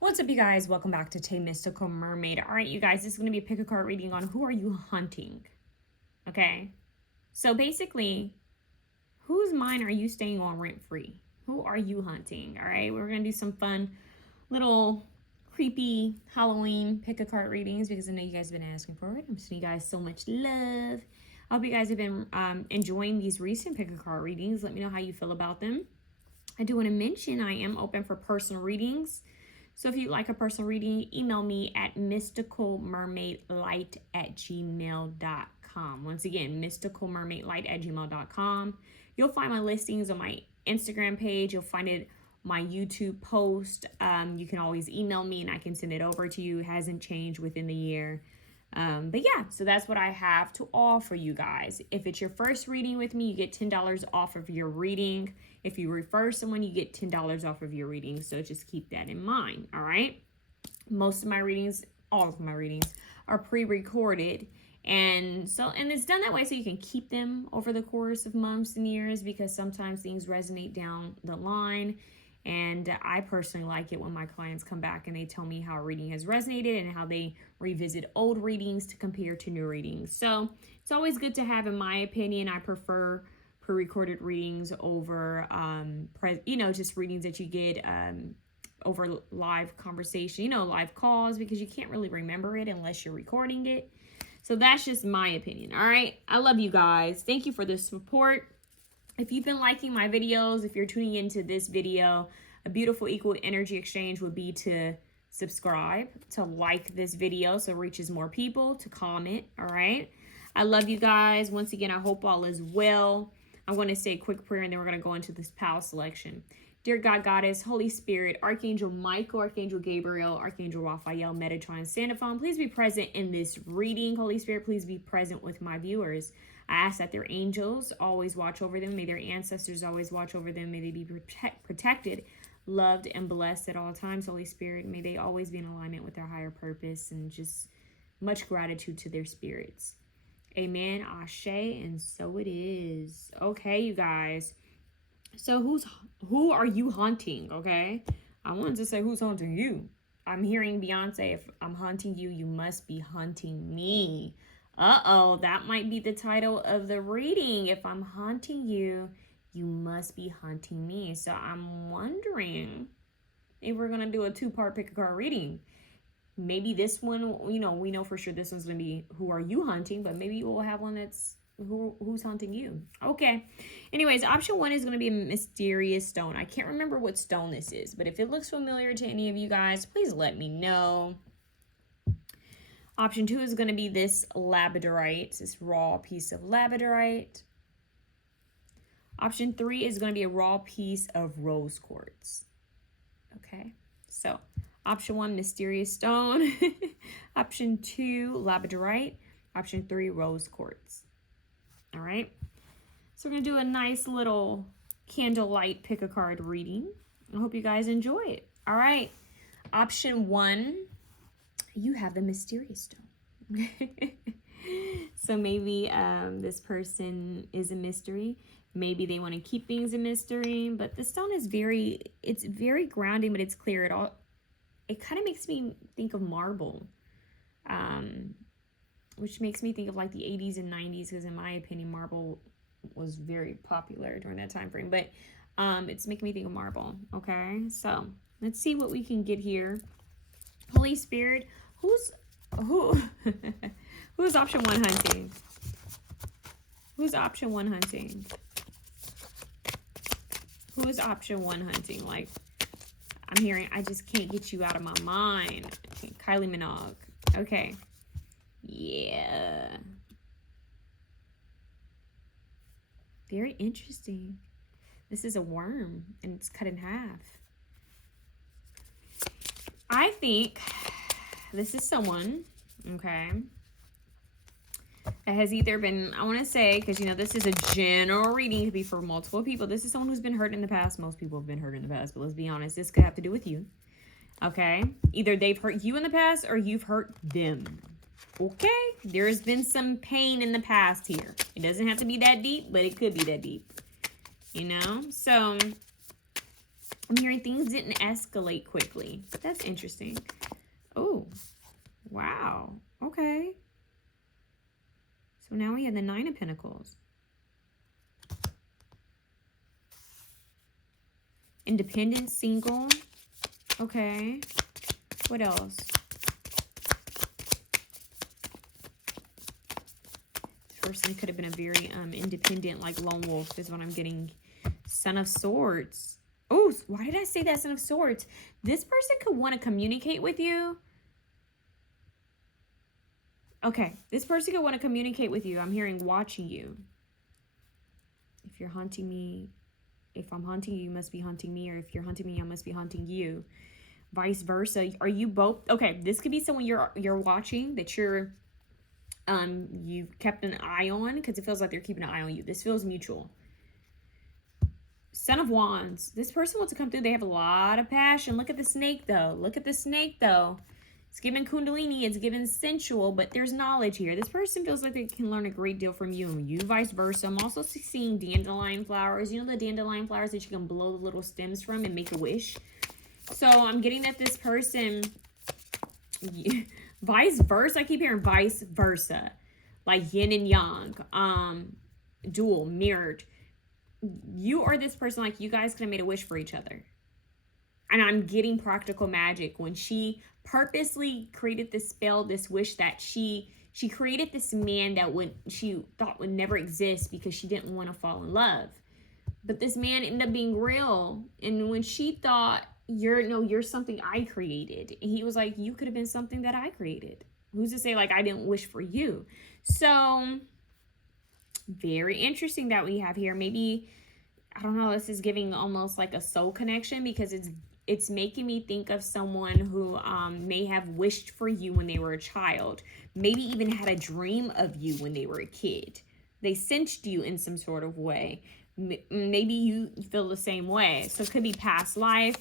What's up, you guys? Welcome back to TayMysticalMermaid. All right, you guys, this is going to be a pick a card reading on who are you hunting, okay? So basically, whose mind are you staying on rent-free? Who are you hunting, all right? We're going to do some fun little creepy Halloween pick a card readings because I know you guys have been asking for it. I'm sending you guys so much love. I hope you guys have been enjoying these recent pick a card readings. Let me know how you feel about them. I do want to mention I am open for personal readings. So if you'd like a personal reading, email me at mysticalmermaidlight@gmail.com. Once again, mysticalmermaidlight@gmail.com. You'll find my listings on my Instagram page. You'll find it my YouTube post. You can always email me and I can send it over to you. It hasn't changed within the year. But yeah, so that's what I have to offer you guys. If it's your first reading with me, you get $10 off of your reading. If you refer someone, you get $10 off of your reading. So just keep that in mind, all right? Most of my readings, all of my readings, are pre-recorded. And it's done that way so you can keep them over the course of months and years because sometimes things resonate down the line. And I personally like it when my clients come back and they tell me how a reading has resonated and how they revisit old readings to compare to new readings. So it's always good to have, in my opinion. I prefer pre-recorded readings over, just readings that you get over live conversation, live calls, because you can't really remember it unless you're recording it. So that's just my opinion. All right. I love you guys. Thank you for the support. If you've been liking my videos, if you're tuning into this video, a beautiful equal energy exchange would be to subscribe, to like this video so it reaches more people, to comment, all right? I love you guys. Once again, I hope all is well. I'm going to say a quick prayer and then we're going to go into this pal selection. Dear God, Goddess, Holy Spirit, Archangel Michael, Archangel Gabriel, Archangel Raphael, Metatron, Sandalphon, please be present in this reading. Holy Spirit, please be present with my viewers. I ask that their angels always watch over them. May their ancestors always watch over them. May they be protected, loved, and blessed at all times. Holy Spirit, may they always be in alignment with their higher purpose, and just much gratitude to their spirits. Amen, Ashe, and so it is. Okay, you guys. So who are you hunting, okay? I wanted to say who's hunting you. I'm hearing Beyonce, if I'm hunting you, you must be hunting me. Uh-oh, that might be the title of the reading. If I'm hunting you, you must be hunting me. So I'm wondering if we're going to do a two-part pick-a-card reading. Maybe this one, we know for sure this one's going to be who are you hunting, but maybe we'll have one that's who's hunting you. Okay. Anyways, option 1 is going to be a mysterious stone. I can't remember what stone this is, but if it looks familiar to any of you guys, please let me know. Option 2 is going to be this labradorite, this raw piece of labradorite. Option 3 is going to be a raw piece of rose quartz. Okay, so option 1, mysterious stone. Option 2, labradorite. Option 3, rose quartz. All right, so we're going to do a nice little candlelight pick-a-card reading. I hope you guys enjoy it. All right, option 1. You have the mysterious stone. So maybe this person is a mystery. Maybe they want to keep things a mystery, but the stone is it's very grounding, but it's clear. It kind of makes me think of marble, which makes me think of like the 80s and 90s, because in my opinion, marble was very popular during that time frame. But it's making me think of marble. Okay, so let's see what we can get here. Holy Spirit, who's option 1 hunting? Who's option 1 hunting? Who is option 1 hunting? Like, I'm hearing, I just can't get you out of my mind. Okay, Kylie Minogue. Okay. Yeah. Very interesting. This is a worm, and it's cut in half. I think this is someone, okay, that has either been, I want to say, because, this is a general reading to be for multiple people. This is someone who's been hurt in the past. Most people have been hurt in the past, but let's be honest, this could have to do with you, okay? Either they've hurt you in the past or you've hurt them, okay? There's been some pain in the past here. It doesn't have to be that deep, but it could be that deep, So I'm hearing things didn't escalate quickly. That's interesting. Oh, wow. Okay. So now we have the Nine of Pentacles. Independent, single. Okay. What else? This person could have been a very independent, like lone wolf is what I'm getting. Son of Swords. Oh, why did I say that, Son of Swords? This person could want to communicate with you. Okay, this person could want to communicate with you. I'm hearing watching you. If you're hunting me, if I'm hunting you, you must be hunting me. Or if you're hunting me, I must be hunting you. Vice versa. Are you both? Okay, this could be someone you're watching that you've kept an eye on, because it feels like they're keeping an eye on you. This feels mutual. Son of Wands. This person wants to come through. They have a lot of passion. Look at the snake, though. Look at the snake, though. It's given Kundalini. It's given sensual, but there's knowledge here. This person feels like they can learn a great deal from you, and you vice versa. I'm also seeing dandelion flowers. You know the dandelion flowers that you can blow the little stems from and make a wish? So I'm getting that this person, vice versa. I keep hearing vice versa. Like yin and yang. Dual, mirrored. You or this person, like you guys could have made a wish for each other. And I'm getting practical magic when she purposely created this spell, this wish, that she created this man that she thought would never exist because she didn't want to fall in love. But this man ended up being real. And when she thought, you're something I created, and he was like, you could have been something that I created. Who's to say, like, I didn't wish for you? So very interesting that we have here. Maybe, I don't know, this is giving almost like a soul connection, because it's making me think of someone who may have wished for you when they were a child, maybe even had a dream of you when they were a kid. They sensed you in some sort of way. Maybe you feel the same way. So it could be past life,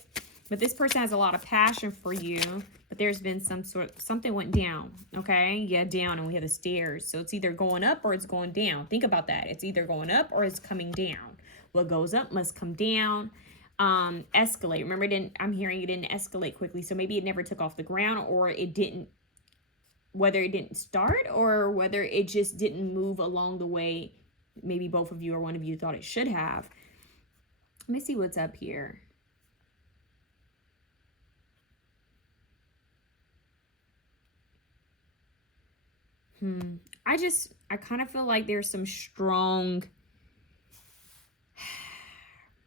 but this person has a lot of passion for you, but there's been something went down, okay? Yeah, down, and we have the stairs. So it's either going up or it's going down. Think about that. It's either going up or it's coming down. What goes up must come down. Escalate. Remember, I'm hearing it didn't escalate quickly. So maybe it never took off the ground, or it didn't, whether it didn't start or whether it just didn't move along the way maybe both of you or one of you thought it should have. Let me see what's up here. I kind of feel like there's some strong,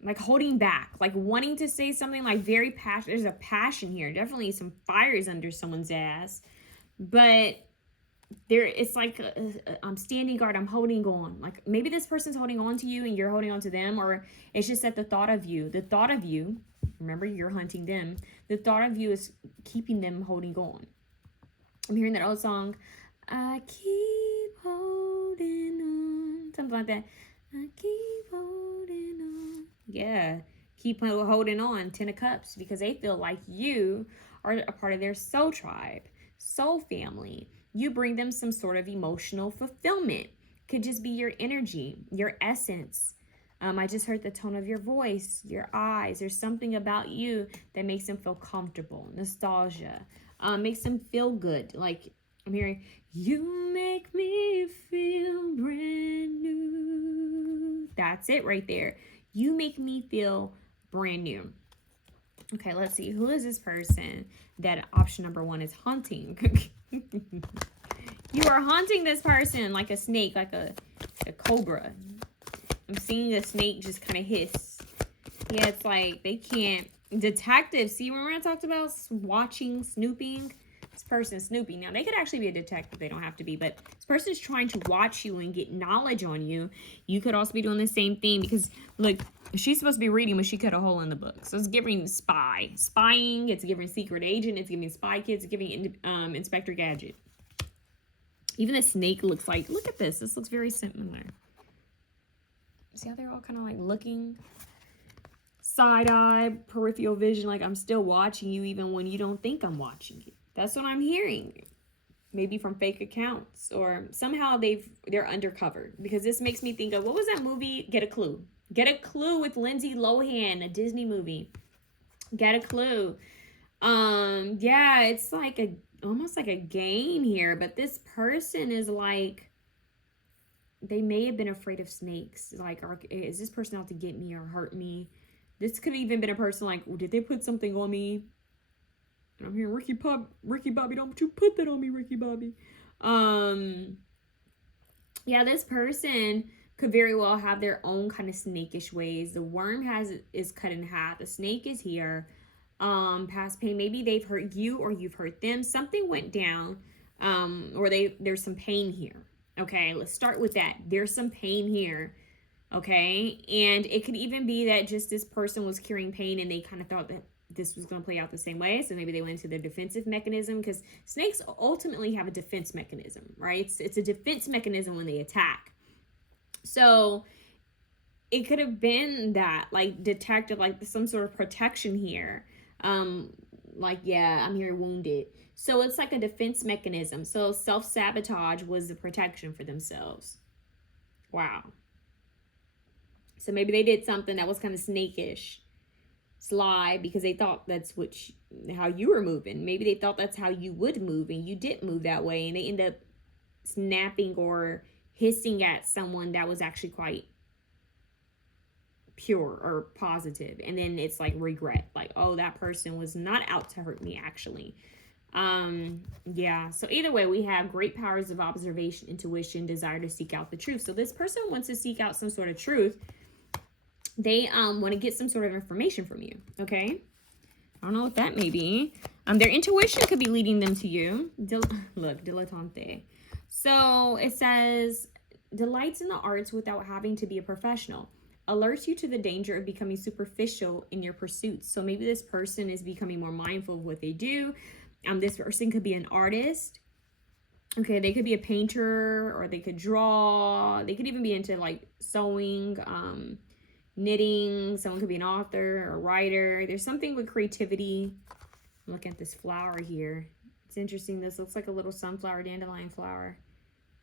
like holding back, like wanting to say something, like very passionate. There's a passion here. Definitely some fires under someone's ass. But it's like, I'm standing guard, I'm holding on. Like maybe this person's holding on to you and you're holding on to them, or it's just that the thought of you, remember you're hunting them. The thought of you is keeping them holding on. I'm hearing that old song, I keep holding on, something like that. I keep holding on. Yeah, keep holding on. 10 of Cups, because they feel like you are a part of their soul tribe, soul family. You bring them some sort of emotional fulfillment. Could just be your energy, your essence. I just heard the tone of your voice, your eyes. There's something about you that makes them feel comfortable. Nostalgia. Makes them feel good. Like I'm hearing, you make me feel brand new. That's it right there. You make me feel brand new. Okay, let's see. Who is this person that option number 1 is hunting? You are hunting this person like a snake, like a cobra. I'm seeing the snake just kind of hiss. Yeah, it's like they can't. Detective. See, remember I talked about watching, snooping? This person's snooping. Now, they could actually be a detective. They don't have to be. But this person's trying to watch you and get knowledge on you. You could also be doing the same thing, because, look, she's supposed to be reading, but she cut a hole in the book. So it's giving spy. Spying. It's giving secret agent. It's giving spy kids. It's giving Inspector Gadget. Even the snake looks like, look at this. This looks very similar. See how they're all kind of like looking? Side-eye, peripheral vision, like I'm still watching you even when you don't think I'm watching you. That's what I'm hearing. Maybe from fake accounts, or somehow they're undercover, because this makes me think of, what was that movie? Get a Clue. Get a Clue with Lindsay Lohan, a Disney movie. Get a clue. Yeah, it's like almost like a game here, but this person is like, they may have been afraid of snakes. Like, is this person out to get me or hurt me? This could have even been a person like, well, did they put something on me? And I'm hearing Ricky Bobby, don't you put that on me, Ricky Bobby. Yeah, this person could very well have their own kind of snakish ways. The worm is cut in half. The snake is here. Past pain. Maybe they've hurt you or you've hurt them. Something went down. Or there's some pain here. Okay, let's start with that. There's some pain here. Okay, and it could even be that just this person was carrying pain and they kind of thought that this was going to play out the same way. So maybe they went into their defensive mechanism, because snakes ultimately have a defense mechanism, right? It's a defense mechanism when they attack. So it could have been that, like, detective, like some sort of protection here. Like, yeah, I'm here wounded. So it's like a defense mechanism. So self-sabotage was the protection for themselves. Wow. So maybe they did something that was kind of snakish, sly, because they thought that's how you were moving. Maybe they thought that's how you would move, and you didn't move that way, and they end up snapping or hissing at someone that was actually quite pure or positive. And then it's like regret, like, oh, that person was not out to hurt me actually. Yeah, so either way, we have great powers of observation, intuition, desire to seek out the truth. So this person wants to seek out some sort of truth. They want to get some sort of information from you. Okay, I don't know what that may be. Their intuition could be leading them to you. Look, dilettante. So it says, delights in the arts without having to be a professional. Alerts you to the danger of becoming superficial in your pursuits. So maybe this person is becoming more mindful of what they do. This person could be an artist. Okay, they could be a painter, or they could draw. They could even be into like sewing, knitting. Someone could be an author or a writer. There's something with creativity. I'm looking at this flower here. It's interesting. This looks like a little sunflower, dandelion flower.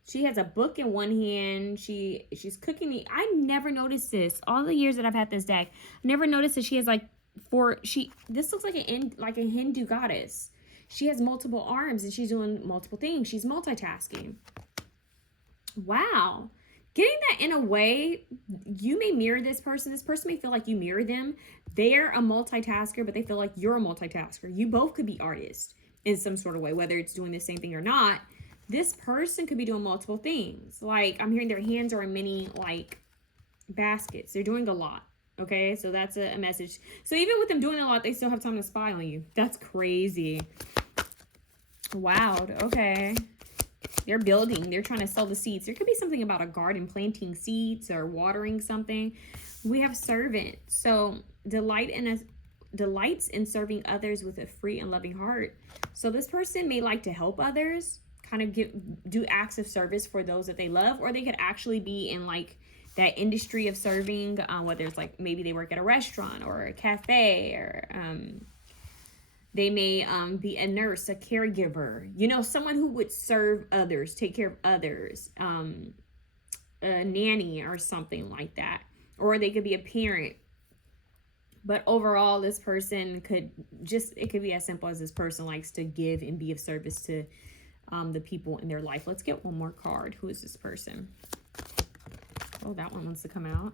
She has a book in one hand. She's cooking. I never noticed this. All the years that I've had this deck, I never noticed that she has like this looks like a Hindu goddess. She has multiple arms and she's doing multiple things. She's multitasking. Wow. Getting that in a way, you may mirror this person. This person may feel like you mirror them. They're a multitasker, but they feel like you're a multitasker. You both could be artists in some sort of way, whether it's doing the same thing or not. This person could be doing multiple things. Like, I'm hearing their hands are in many, like, baskets. They're doing a lot. Okay, so that's a message. So even with them doing a lot, they still have time to spy on you. That's crazy. Wow. Okay. They're building. They're trying to sow the seeds. There could be something about a garden, planting seeds or watering something. We have servant. So delights in serving others with a free and loving heart. So this person may like to help others, kind of do acts of service for those that they love, or they could actually be in like that industry of serving, whether it's like maybe they work at a restaurant or a cafe, or they may be a nurse, a caregiver, you know, someone who would serve others, take care of others, a nanny or something like that. Or they could be a parent. But overall, this person it could be as simple as this person likes to give and be of service to the people in their life. Let's get one more card. Who is this person? Oh, that one wants to come out.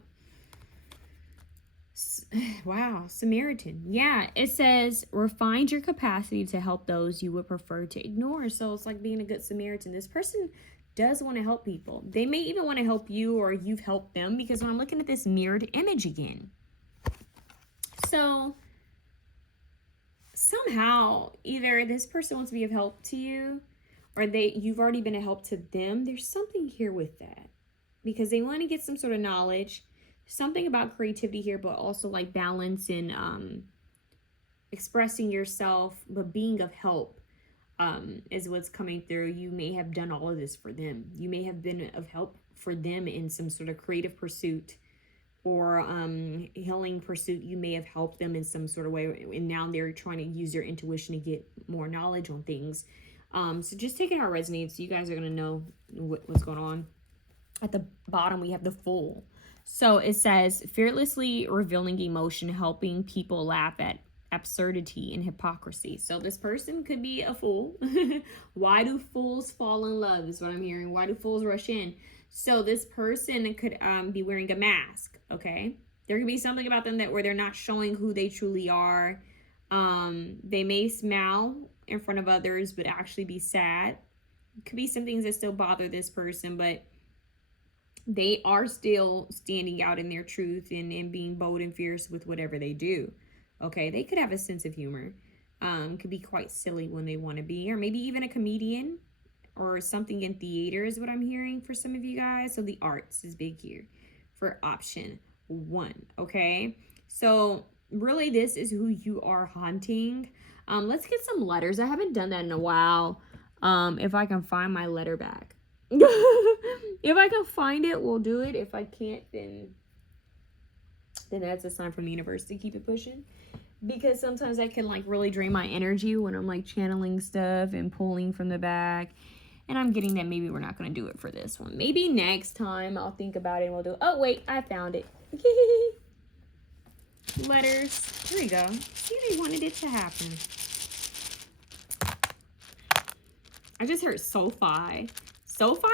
Wow, Samaritan. Yeah, it says, refine your capacity to help those you would prefer to ignore. So it's like being a good Samaritan. This person does want to help people. They may even want to help you, or you've helped them, because when I'm looking at this mirrored image again. So somehow either this person wants to be of help to you, or you've already been a help to them. There's something here with that, because they want to get some sort of knowledge. Something about creativity here, but also like balance in expressing yourself, but being of help is what's coming through. You may have done all of this for them. You may have been of help for them in some sort of creative pursuit or healing pursuit. You may have helped them in some sort of way, and now they're trying to use their intuition to get more knowledge on things. So just take it how it resonates. You guys are going to know what's going on. At the bottom, we have the Fool. So it says, fearlessly revealing emotion, helping people laugh at absurdity and hypocrisy. So this person could be a fool. Why do fools fall in love is what I'm hearing. Why do fools rush in? So this person could be wearing a mask, okay? There could be something about them that where they're not showing who they truly are. They may smile in front of others, but actually be sad. Could be some things that still bother this person, but they are still standing out in their truth and being bold and fierce with whatever they do. Okay, they could have a sense of humor. Could be quite silly when they want to be, or maybe even a comedian or something in theater is what I'm hearing for some of you guys. So the arts is big here for option 1. Okay, so really this is who you are hunting. Let's get some letters. I haven't done that in a while. If I can find my letter back. If I can find it, we'll do it. If I can't, then that's a sign from the universe to keep it pushing. Because sometimes that can like really drain my energy when I'm like channeling stuff and pulling from the back. And I'm getting that maybe we're not going to do it for this one. Maybe next time I'll think about it and we'll do it. Oh, wait, I found it. Letters. Here we go. See, they wanted it to happen. I just heard SoFi. SoFi?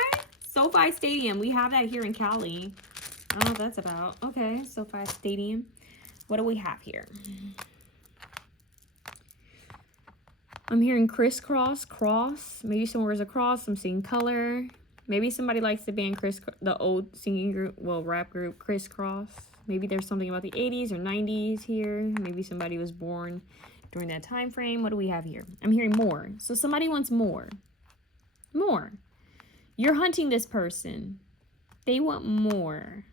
SoFi Stadium. We have that here in Cali. I don't know what that's about. Okay, SoFi Stadium. What do we have here? I'm hearing crisscross, cross. Maybe someone wears a cross. I'm seeing color. Maybe somebody likes the band the old singing group, well, rap group, Crisscross. Maybe there's something about the 80s or 90s here. Maybe somebody was born during that time frame. What do we have here? I'm hearing more. So somebody wants more. More. You're hunting this person. They want more.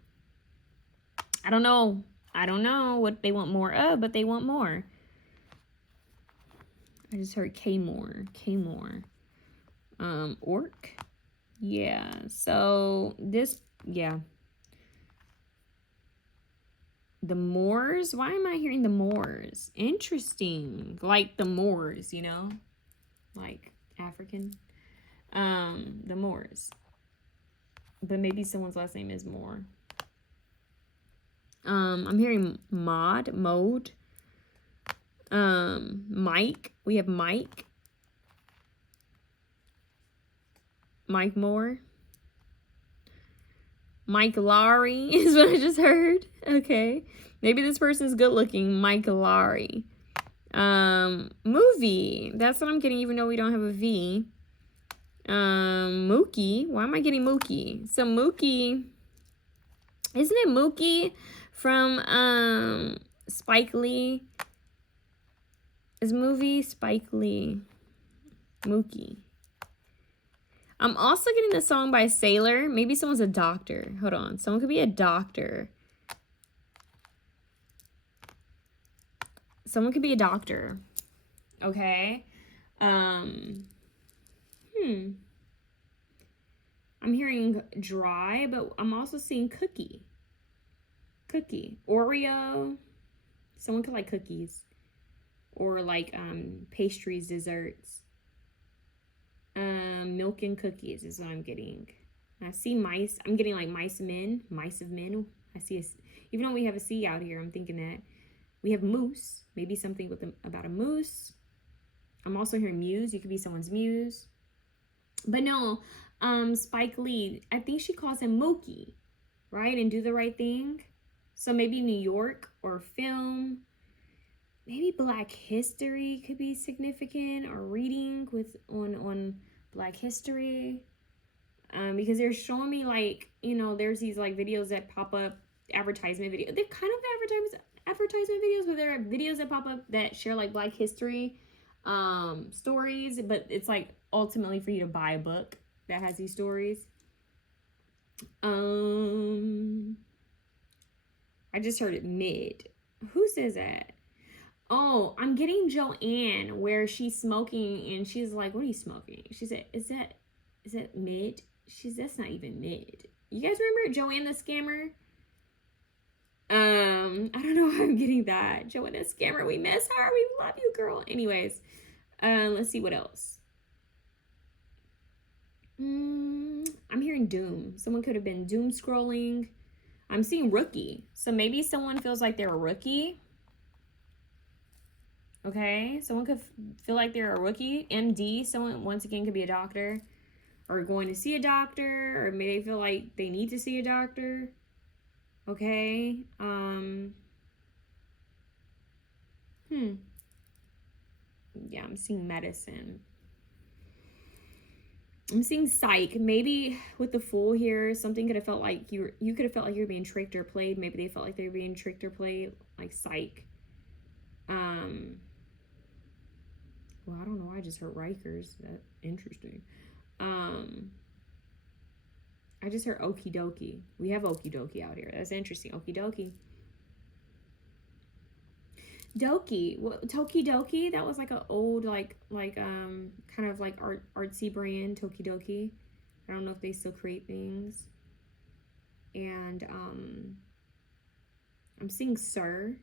I don't know. I don't know what they want more of, but they want more. I just heard K-more. K-more. Orc. Yeah. So this, yeah. The Moors. Why am I hearing the Moors? Interesting. Like the Moors, you know? Like African. The Moors. But maybe someone's last name is Moore. I'm hearing mode. Mike. We have Mike. Mike Moore. Mike Lowry is what I just heard. Okay. Maybe this person's good looking. Mike Lowry. Movie. That's what I'm getting, even though we don't have a V. Mookie. Why am I getting Mookie? So Mookie. Isn't it Mookie from Spike Lee? Is movie Spike Lee? Mookie. I'm also getting the song by Sailor. Maybe someone's a doctor. Hold on. Someone could be a doctor. Someone could be a doctor. Okay. I'm hearing dry, but I'm also seeing cookie. Cookie. Oreo. Someone could like cookies. Or like pastries, desserts. Milk and cookies is what I'm getting. I see mice. I'm getting like mice of men. I see even though we have a C out here, I'm thinking that we have moose. Maybe something with about a moose. I'm also hearing muse. You could be someone's muse. But no, Spike Lee, I think she calls him Mookie, right? And Do the Right Thing. So maybe New York or film. Maybe Black History could be significant, or reading with on Black History. Because they're showing me like, you know, there's these like videos that pop up, advertisement videos. They're kind of advertisement videos, but there are videos that pop up that share like Black History stories, but it's like ultimately for you to buy a book that has these stories. I just heard it mid. Who says that? Oh, I'm getting Joanne where she's smoking and she's like, what are you smoking? She said, is that mid? That's not even mid. You guys remember Joanne the Scammer? I don't know how I'm getting that. Joanne the Scammer, we miss her. We love you, girl. Anyways, let's see what else. I'm hearing doom. Someone could have been doom scrolling. I'm seeing rookie. So maybe someone feels like they're a rookie. Okay, someone could feel like they're a rookie. MD, someone once again could be a doctor, or going to see a doctor, or maybe they feel like they need to see a doctor. Okay. Yeah, I'm seeing medicine. I'm seeing psych. Maybe with the Fool here, something could have felt like you could have felt like you were being tricked or played. Maybe they felt like they were being tricked or played, like psych. Well, I don't know. I just heard Rikers. That's interesting. I just heard okie dokie. We have okie dokie out here. That's interesting. Okie dokie. Doki. Well, Toki Doki. That was like an old kind of like artsy brand. Toki Doki. I don't know if they still create things. And I'm seeing Sir.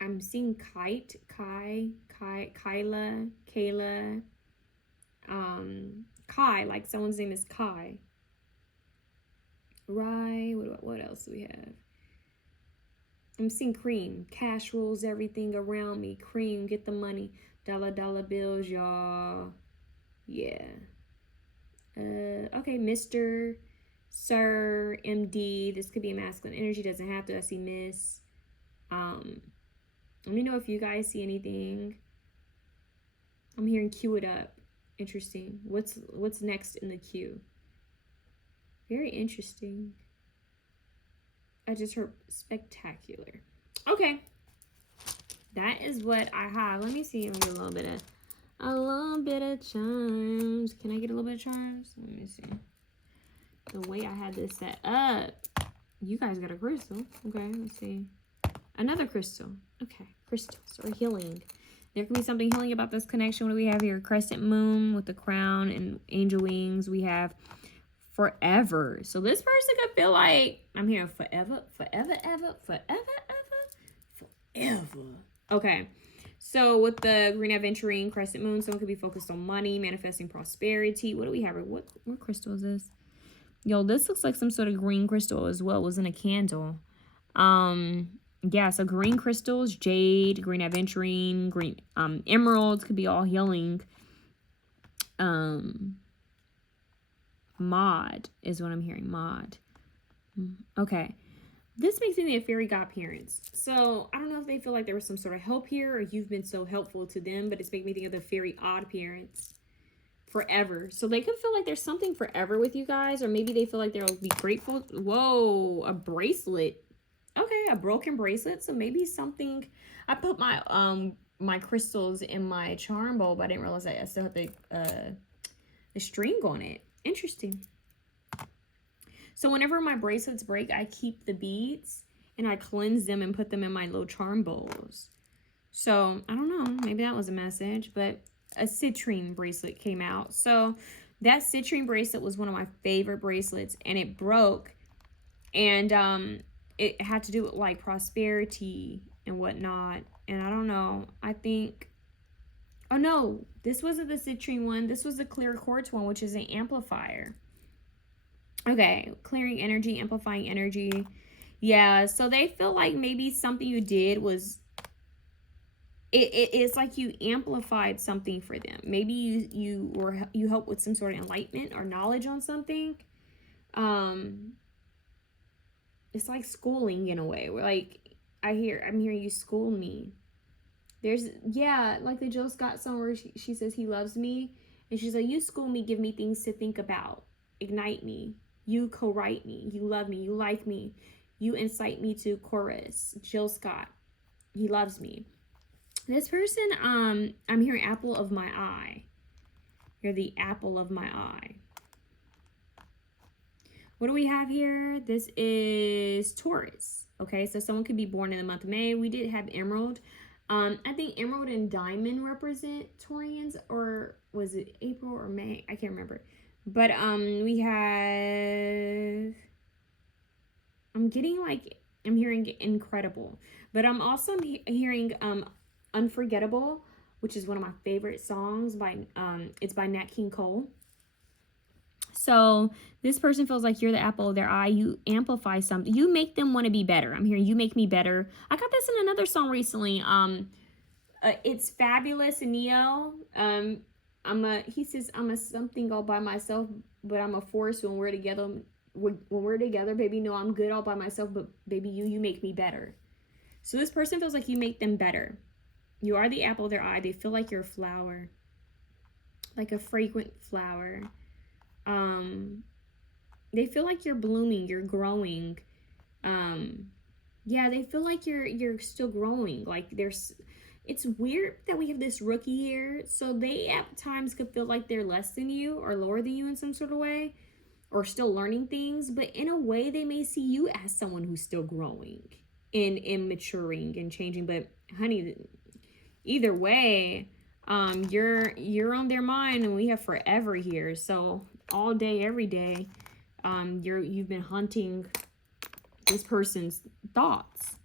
I'm seeing Kite, Kyla, Kayla, Kai, like someone's name is Kai. Right, what else do we have? I'm seeing Cream. Cash rules everything around me. Cream, get the money. Dollar bills, y'all. Yeah. Okay, Mr. Sir, MD. This could be a masculine energy. Doesn't have to. I see Miss. Let me know if you guys see anything. I'm hearing queue it up. Interesting. What's next in the queue? Very interesting. I just heard spectacular. Okay. That is what I have. Let me see if I get a little bit of charms. Can I get a little bit of charms? Let me see. The way I had this set up. You guys got a crystal. Okay, let's see. Another crystal. Okay, crystals or healing. There could be something healing about this connection. What do we have here? Crescent moon with the crown and angel wings. We have forever. So this person could feel like, I'm hearing forever. Okay. So with the green aventurine crescent moon, someone could be focused on money, manifesting prosperity. What do we have? What crystal is this? Yo, this looks like some sort of green crystal as well. It was in a candle. Yeah, so green crystals, jade, green aventurine, green emeralds could be all healing. Mod is what I'm hearing. Mod. Okay. This makes me think fairy godparents. So I don't know if they feel like there was some sort of help here or you've been so helpful to them, but it's making me think of the fairy odd parents. Forever. So they could feel like there's something forever with you guys, or maybe they feel like they'll be grateful. Whoa, a bracelet. Okay, a broken bracelet. So maybe something. I put my my crystals in my charm bowl, but I didn't realize I still have the string on it. Interesting. So whenever my bracelets break, I keep the beads and I cleanse them and put them in my little charm bowls. So I don't know, maybe that was a message, but a citrine bracelet came out. So that citrine bracelet was one of my favorite bracelets, and it broke, and it had to do with like prosperity and whatnot. And I don't know, I think, oh no, this wasn't the citrine one. This was the clear quartz one, which is an amplifier. Okay, clearing energy, amplifying energy. Yeah, so they feel like maybe something you did was, it's like you amplified something for them. Maybe you helped with some sort of enlightenment or knowledge on something. It's like schooling in a way. Where like I'm hearing you school me. There's, yeah, like the Jill Scott song where she says he loves me, and she's like, you school me, give me things to think about, ignite me, you co-write me, you love me, you like me, you incite me to chorus. Jill Scott, he loves me. This person, I'm hearing apple of my eye. You're the apple of my eye. What do we have here? This is Taurus. Okay, so someone could be born in the month of May. We did have emerald. I think emerald and diamond represent Taurians, or was it April or May? I can't remember. But we have, I'm hearing incredible, but I'm also hearing Unforgettable, which is one of my favorite songs by it's by Nat King Cole. So this person feels like you're the apple of their eye. You amplify something. You make them want to be better. I'm hearing you make me better. I got this in another song recently. It's Fabulous and Neo. He says, I'm a something all by myself, but I'm a force when we're together. When we're together, baby, no, I'm good all by myself, but baby, you make me better. So this person feels like you make them better. You are the apple of their eye. They feel like you're a flower, like a fragrant flower. They feel like you're blooming, you're growing. Yeah, they feel like you're still growing. Like it's weird that we have this rookie here. So they at times could feel like they're less than you or lower than you in some sort of way, or still learning things. But in a way, they may see you as someone who's still growing and maturing and changing. But honey, either way, you're on their mind, and we have forever here. So all day, every day, you've been hunting this person's thoughts.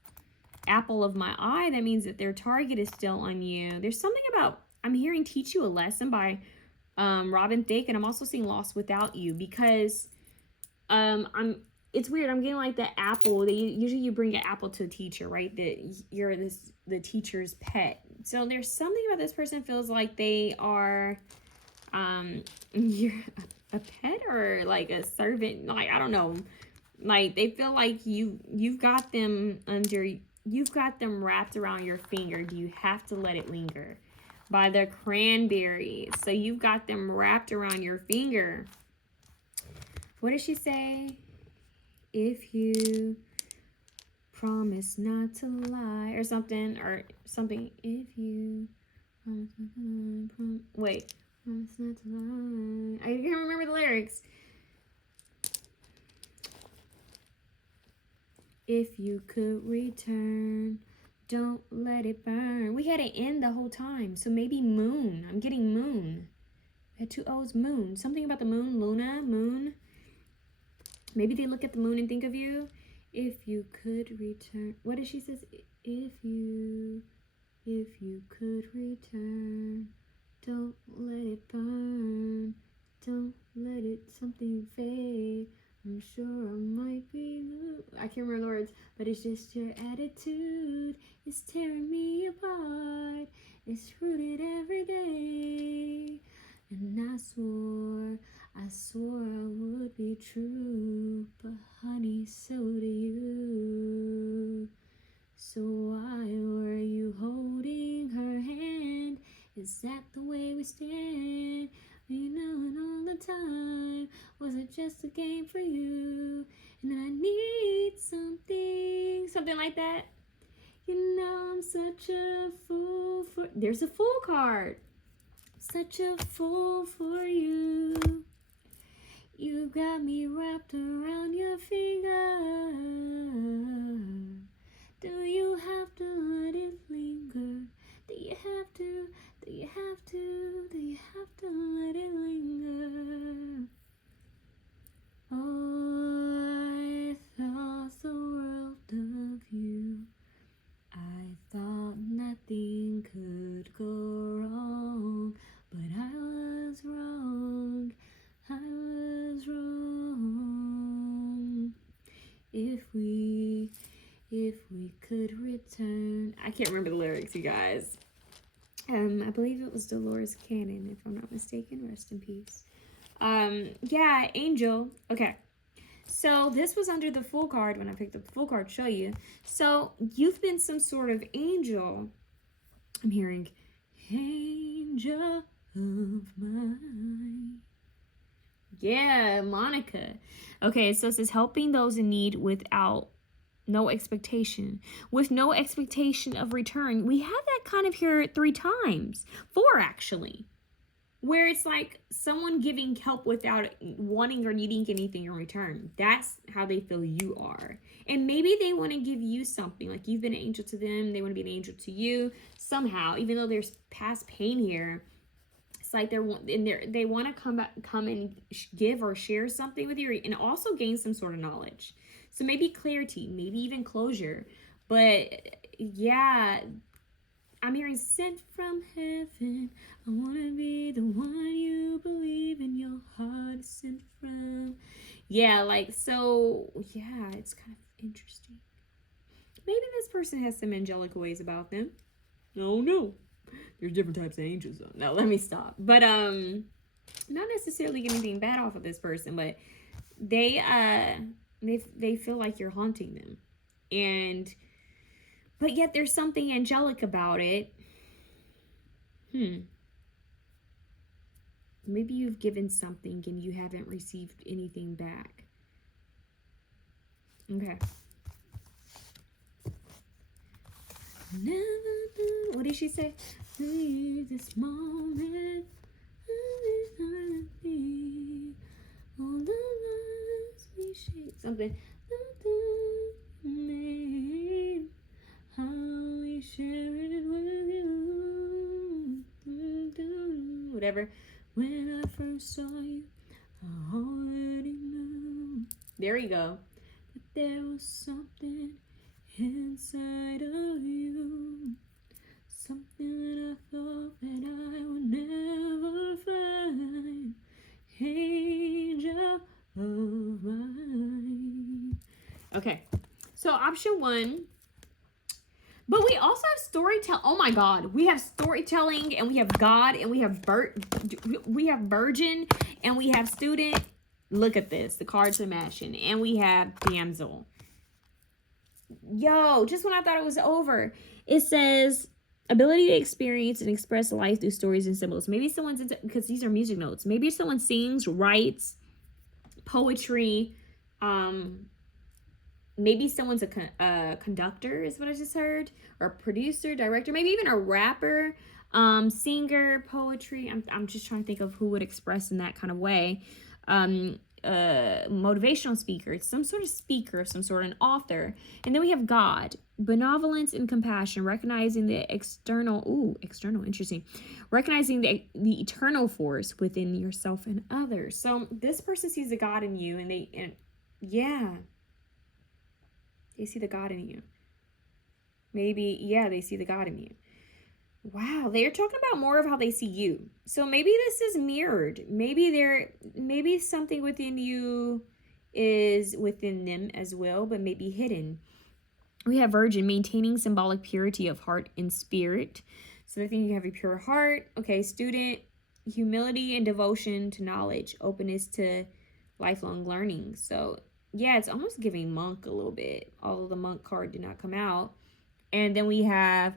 Apple of my eye, that means that their target is still on you. There's something about, I'm hearing Teach You a Lesson by Robin Thicke, and I'm also seeing Lost Without You, because it's weird. I'm getting like the apple. Usually you bring an apple to a teacher, right? That you're the teacher's pet. So there's something about this person feels like they are you're a pet or like a servant. Like, I don't know. Like, they feel like you've got them wrapped around your finger. Do you have to let it linger? By the Cranberries. So you've got them wrapped around your finger. What does she say? If you promise not to lie, or something. If you promise not to lie. I can't remember the lyrics. If you could return, don't let it burn. We had it in the whole time. So maybe moon. I'm getting moon. I had 2 O's, moon. Something about the moon, Luna, moon. Maybe they look at the moon and think of you. If you could return. What does she says? If you could return, don't let it burn. Don't let it something fade. I'm sure I might be, I can't remember the words, but it's just your attitude. It's tearing me apart. It's rooted every day. And I swore I would be true. But honey, so do you. So why were you holding her hand? Is that the way we stand? We know it all the time. Was it just a game for you? And then I need something like that. You know I'm such a fool for. There's a fool card. Such a fool for you. You got me wrapped around your finger. Do you have to let it linger? Do you have to? Do you have to? Do you have to let it linger? Oh, I thought the world of you. I thought nothing could go wrong, but I was wrong. I was wrong. If we could return. I can't remember the lyrics, you guys. I believe it was Dolores Cannon, if I'm not mistaken. Rest in peace. Yeah, Angel. Okay. So this was under the Fool card when I picked up the Fool card to show you. So you've been some sort of angel. I'm hearing angel of mine. Yeah, Monica. Okay, so it says helping those in need without no expectation. With no expectation of return. We have that kind of here 3 times. 4 actually. Where it's like someone giving help without wanting or needing anything in return. That's how they feel you are. And maybe they want to give you something. Like you've been an angel to them. They want to be an angel to you somehow. Even though there's past pain here. It's like they want to come and give or share something with you. And also gain some sort of knowledge. So maybe clarity. Maybe even closure. But yeah, I'm hearing sent from heaven. I want to be the one you believe in, your heart is sent from. Yeah, like, so, yeah, it's kind of interesting. Maybe this person has some angelic ways about them. Oh, no. There's different types of angels, though. No, let me stop. But, not necessarily get anything bad off of this person, but they feel like you're haunting them. And, but yet there's something angelic about it. Maybe you've given something and you haven't received anything back. Okay. What did she say? Leave this moment. All the lies we shake. Something. How we share it with you. Whatever. When I first saw you, I already knew. There you go. But there was something inside of you. Something that I thought that I would never find. Angel of mine. Okay. So option 1. But we also have storytelling. Oh my God. We have storytelling, and we have God, and we have virgin, and we have student. Look at this. The cards are matching. And we have damsel. Yo, just when I thought it was over, it says ability to experience and express life through stories and symbols. Maybe someone's into, because these are music notes. Maybe someone sings, writes, poetry. Maybe someone's a conductor, is what I just heard, or a producer, director, maybe even a rapper, singer, poetry. I'm just trying to think of who would express in that kind of way. Motivational speaker, some sort of speaker of some sort, an author. And then we have God, benevolence and compassion, recognizing the external, interesting, recognizing the eternal force within yourself and others. So this person sees the God in you, and they see the God in you. Maybe, they see the God in you. Wow, they're talking about more of how they see you. So maybe this is mirrored. Maybe something within you is within them as well, but maybe hidden. We have virgin, maintaining symbolic purity of heart and spirit. So they think you have a pure heart. Okay, student, humility and devotion to knowledge, openness to lifelong learning. So yeah, it's almost giving monk a little bit, although the monk card did not come out. And then we have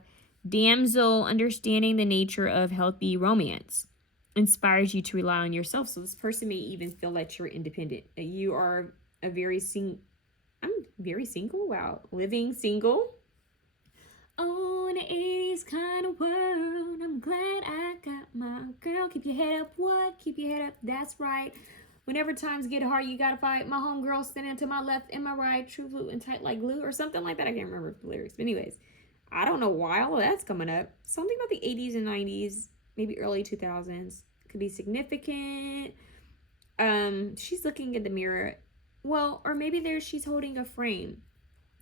damsel, understanding the nature of healthy romance, inspires you to rely on yourself. So this person may even feel that you're independent. You are I'm very single. Wow. Living single. Oh, in the 80s kind of world, I'm glad I got my girl. Keep your head up. What? Keep your head up. That's right. Whenever times get hard, you gotta fight. My homegirl standing to my left and my right, true blue and tight like glue, or something like that. I can't remember the lyrics. But anyways, I don't know why all that's coming up. Something about the 80s and 90s, maybe early 2000s, could be significant. She's looking in the mirror. Well, or maybe she's holding a frame.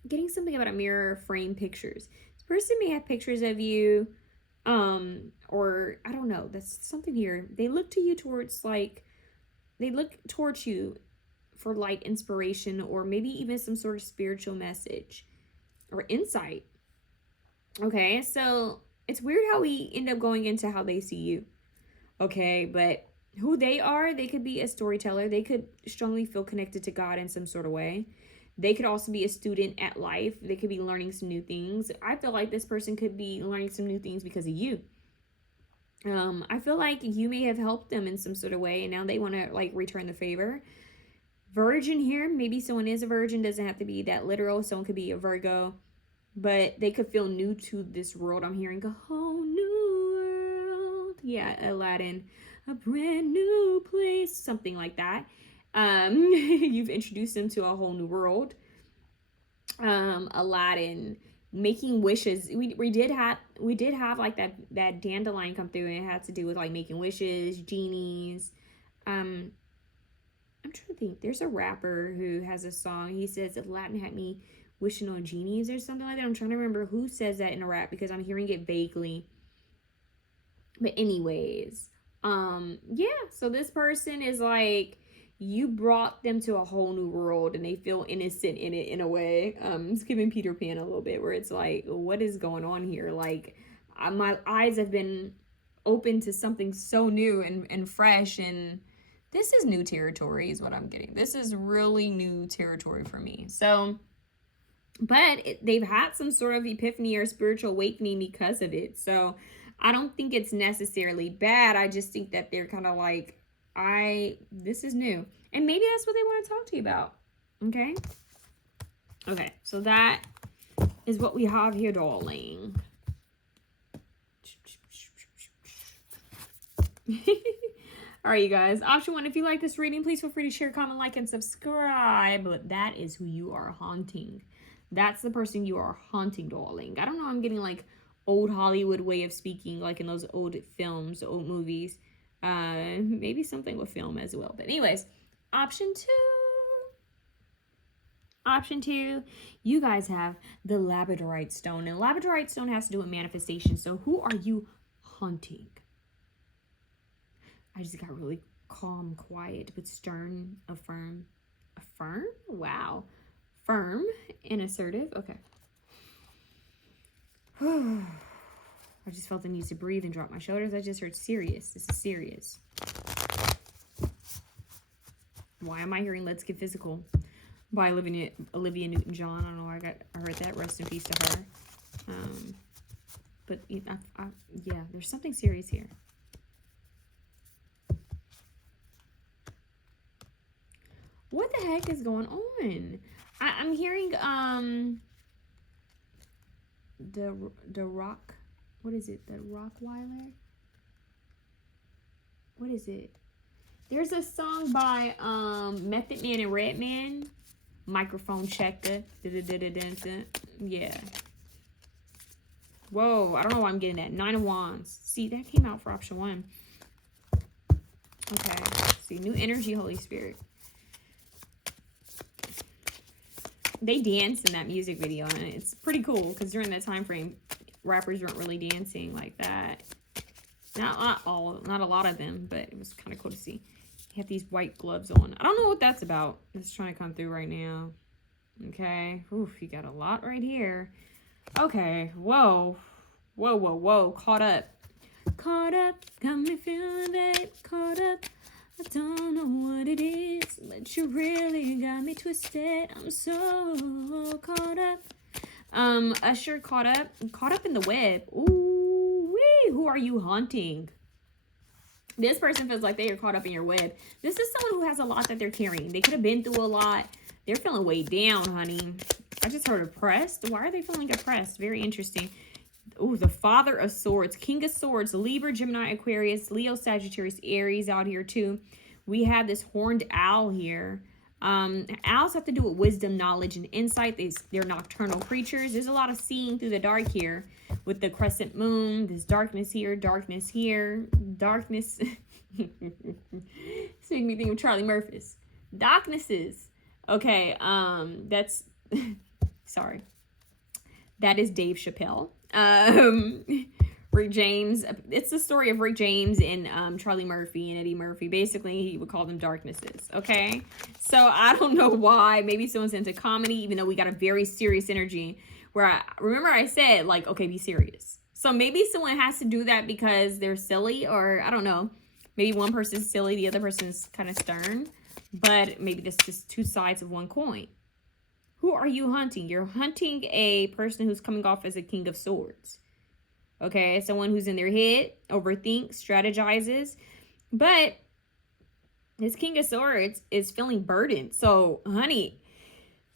Getting something about a mirror frame pictures. This person may have pictures of you, or I don't know. That's something here. They look towards you for light, inspiration, or maybe even some sort of spiritual message or insight. Okay, so it's weird how we end up going into how they see you. Okay, but who they are, they could be a storyteller. They could strongly feel connected to God in some sort of way. They could also be a student at life. They could be learning some new things. I feel like this person could be learning some new things because of you. I feel like you may have helped them in some sort of way, and now they want to return the favor. Virgin here, maybe someone is a virgin, doesn't have to be that literal. Someone could be a Virgo, but they could feel new to this world. I'm hearing a whole new world. Yeah, Aladdin, a brand new place, something like that. You've introduced them to a whole new world. Aladdin, making wishes. We did have like that dandelion come through, and it had to do with making wishes, genies. I'm trying to think. There's a rapper who has a song. He says Aladdin had me wishing on genies or something like that. I'm trying to remember who says that in a rap because I'm hearing it vaguely. But anyways, yeah, so this person is like, you brought them to a whole new world and they feel innocent in it in a way. It's giving Peter Pan a little bit where it's like, what is going on here? Like, my eyes have been open to something so new and fresh, and this is new territory is what I'm getting. This is really new territory for me. So, but they've had some sort of epiphany or spiritual awakening because of it. So I don't think it's necessarily bad. I just think that they're kind of like, this is new. And maybe that's what they want to talk to you about. Okay? Okay, so that is what we have here, darling. All right, you guys. Option 1, if you like this reading, please feel free to share, comment, like, and subscribe. But that is who you are haunting. That's the person you are haunting, darling. I don't know. I'm getting like old Hollywood way of speaking, like in those old films, old movies. Maybe something with film as well. But anyways, option 2. Option 2, you guys have the labradorite stone. And labradorite stone has to do with manifestation. So who are you haunting? I just got really calm, quiet, but stern, affirm. Affirm? Wow. Firm and assertive. Okay. I just felt the need to breathe and drop my shoulders. I just heard serious. This is serious. Why am I hearing Let's Get Physical by Olivia Newton-John? I don't know why I heard that. Rest in peace to her. But yeah, there's something serious here. What the heck is going on? I'm hearing the rock. What is it? The Rockweiler? What is it? There's a song by Method Man and Redman. Microphone checker. Yeah. Whoa, I don't know why I'm getting that. 9 of Wands. See, that came out for option 1. Okay. See, new energy, Holy Spirit. They dance in that music video, and it's pretty cool because during that time frame, rappers weren't really dancing like that. Not a lot of them, but it was kind of cool to see. He had these white gloves on. I don't know what that's about. It's trying to come through right now. Okay. Oof, you got a lot right here. Okay. Whoa. Whoa, whoa, whoa. Caught up. Caught up. Got me feeling that. Caught up. I don't know what it is, but you really got me twisted. I'm so caught up. Usher, caught up. Caught up in the web. Ooh, wee. Who are you haunting? This person feels like they are caught up in your web. This is someone who has a lot that they're carrying. They could have been through a lot. They're feeling weighed down, honey. I just heard oppressed. Why are they feeling oppressed? Very interesting. Ooh, the Father of Swords, King of Swords, Libra, Gemini, Aquarius, Leo, Sagittarius, Aries out here too. We have this horned owl here. Owls have to do with wisdom, knowledge, and insight. They're nocturnal creatures. There's a lot of seeing through the dark here with the crescent moon. There's darkness here, darkness here, darkness. It's making me think of Charlie Murphy's. Darknesses. Okay, that's, sorry. That is Dave Chappelle. Rick James. It's the story of Rick James and Charlie Murphy and Eddie Murphy. Basically, he would call them darknesses. Okay, so I don't know why. Maybe someone's into comedy, even though we got a very serious energy. Where remember I said like, okay, be serious. So maybe someone has to do that because they're silly, or I don't know. Maybe one person's silly, the other person's kind of stern. But maybe that's just two sides of one coin. Who are you hunting? You're hunting a person who's coming off as a King of Swords. Okay, someone who's in their head, overthinks, strategizes. But this King of Swords is feeling burdened. So, honey,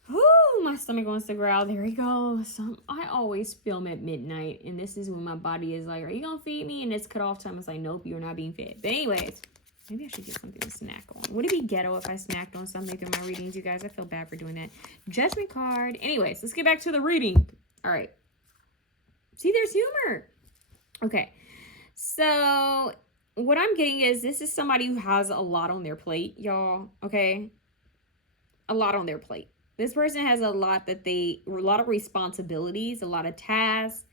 whoo, my stomach wants to growl. There we go. So I always film at midnight. And this is when my body is like, are you going to feed me? And it's cut off time. It's like, nope, you're not being fed. But anyways, maybe I should get something to snack on. Would it be ghetto if I snacked on something through my readings, you guys? I feel bad for doing that. Judgment card. Anyways, let's get back to the reading. All right. See, there's humor. Okay. So what I'm getting is this is somebody who has a lot on their plate, y'all. Okay. A lot on their plate. This person has a lot of responsibilities, a lot of tasks.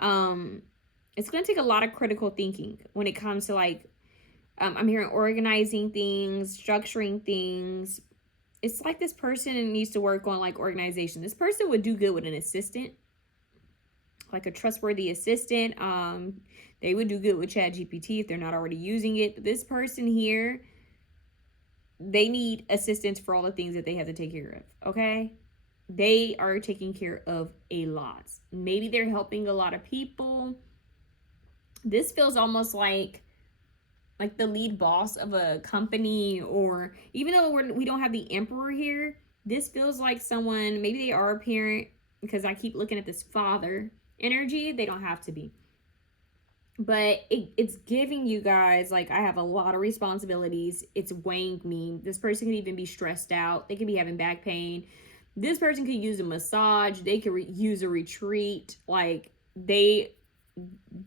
It's going to take a lot of critical thinking when it comes to like, I'm hearing organizing things, structuring things. It's like this person needs to work on like organization. This person would do good with an assistant, like a trustworthy assistant. They would do good with ChatGPT if they're not already using it. But this person here, they need assistance for all the things that they have to take care of, okay? They are taking care of a lot. Maybe they're helping a lot of people. This feels almost like the lead boss of a company, or even though we don't have the emperor here, this feels like someone, maybe they are a parent, because I keep looking at this father energy. They don't have to be. But it's giving you guys, like, I have a lot of responsibilities. It's weighing me. This person could even be stressed out. They could be having back pain. This person could use a massage. They could use a retreat. Like, they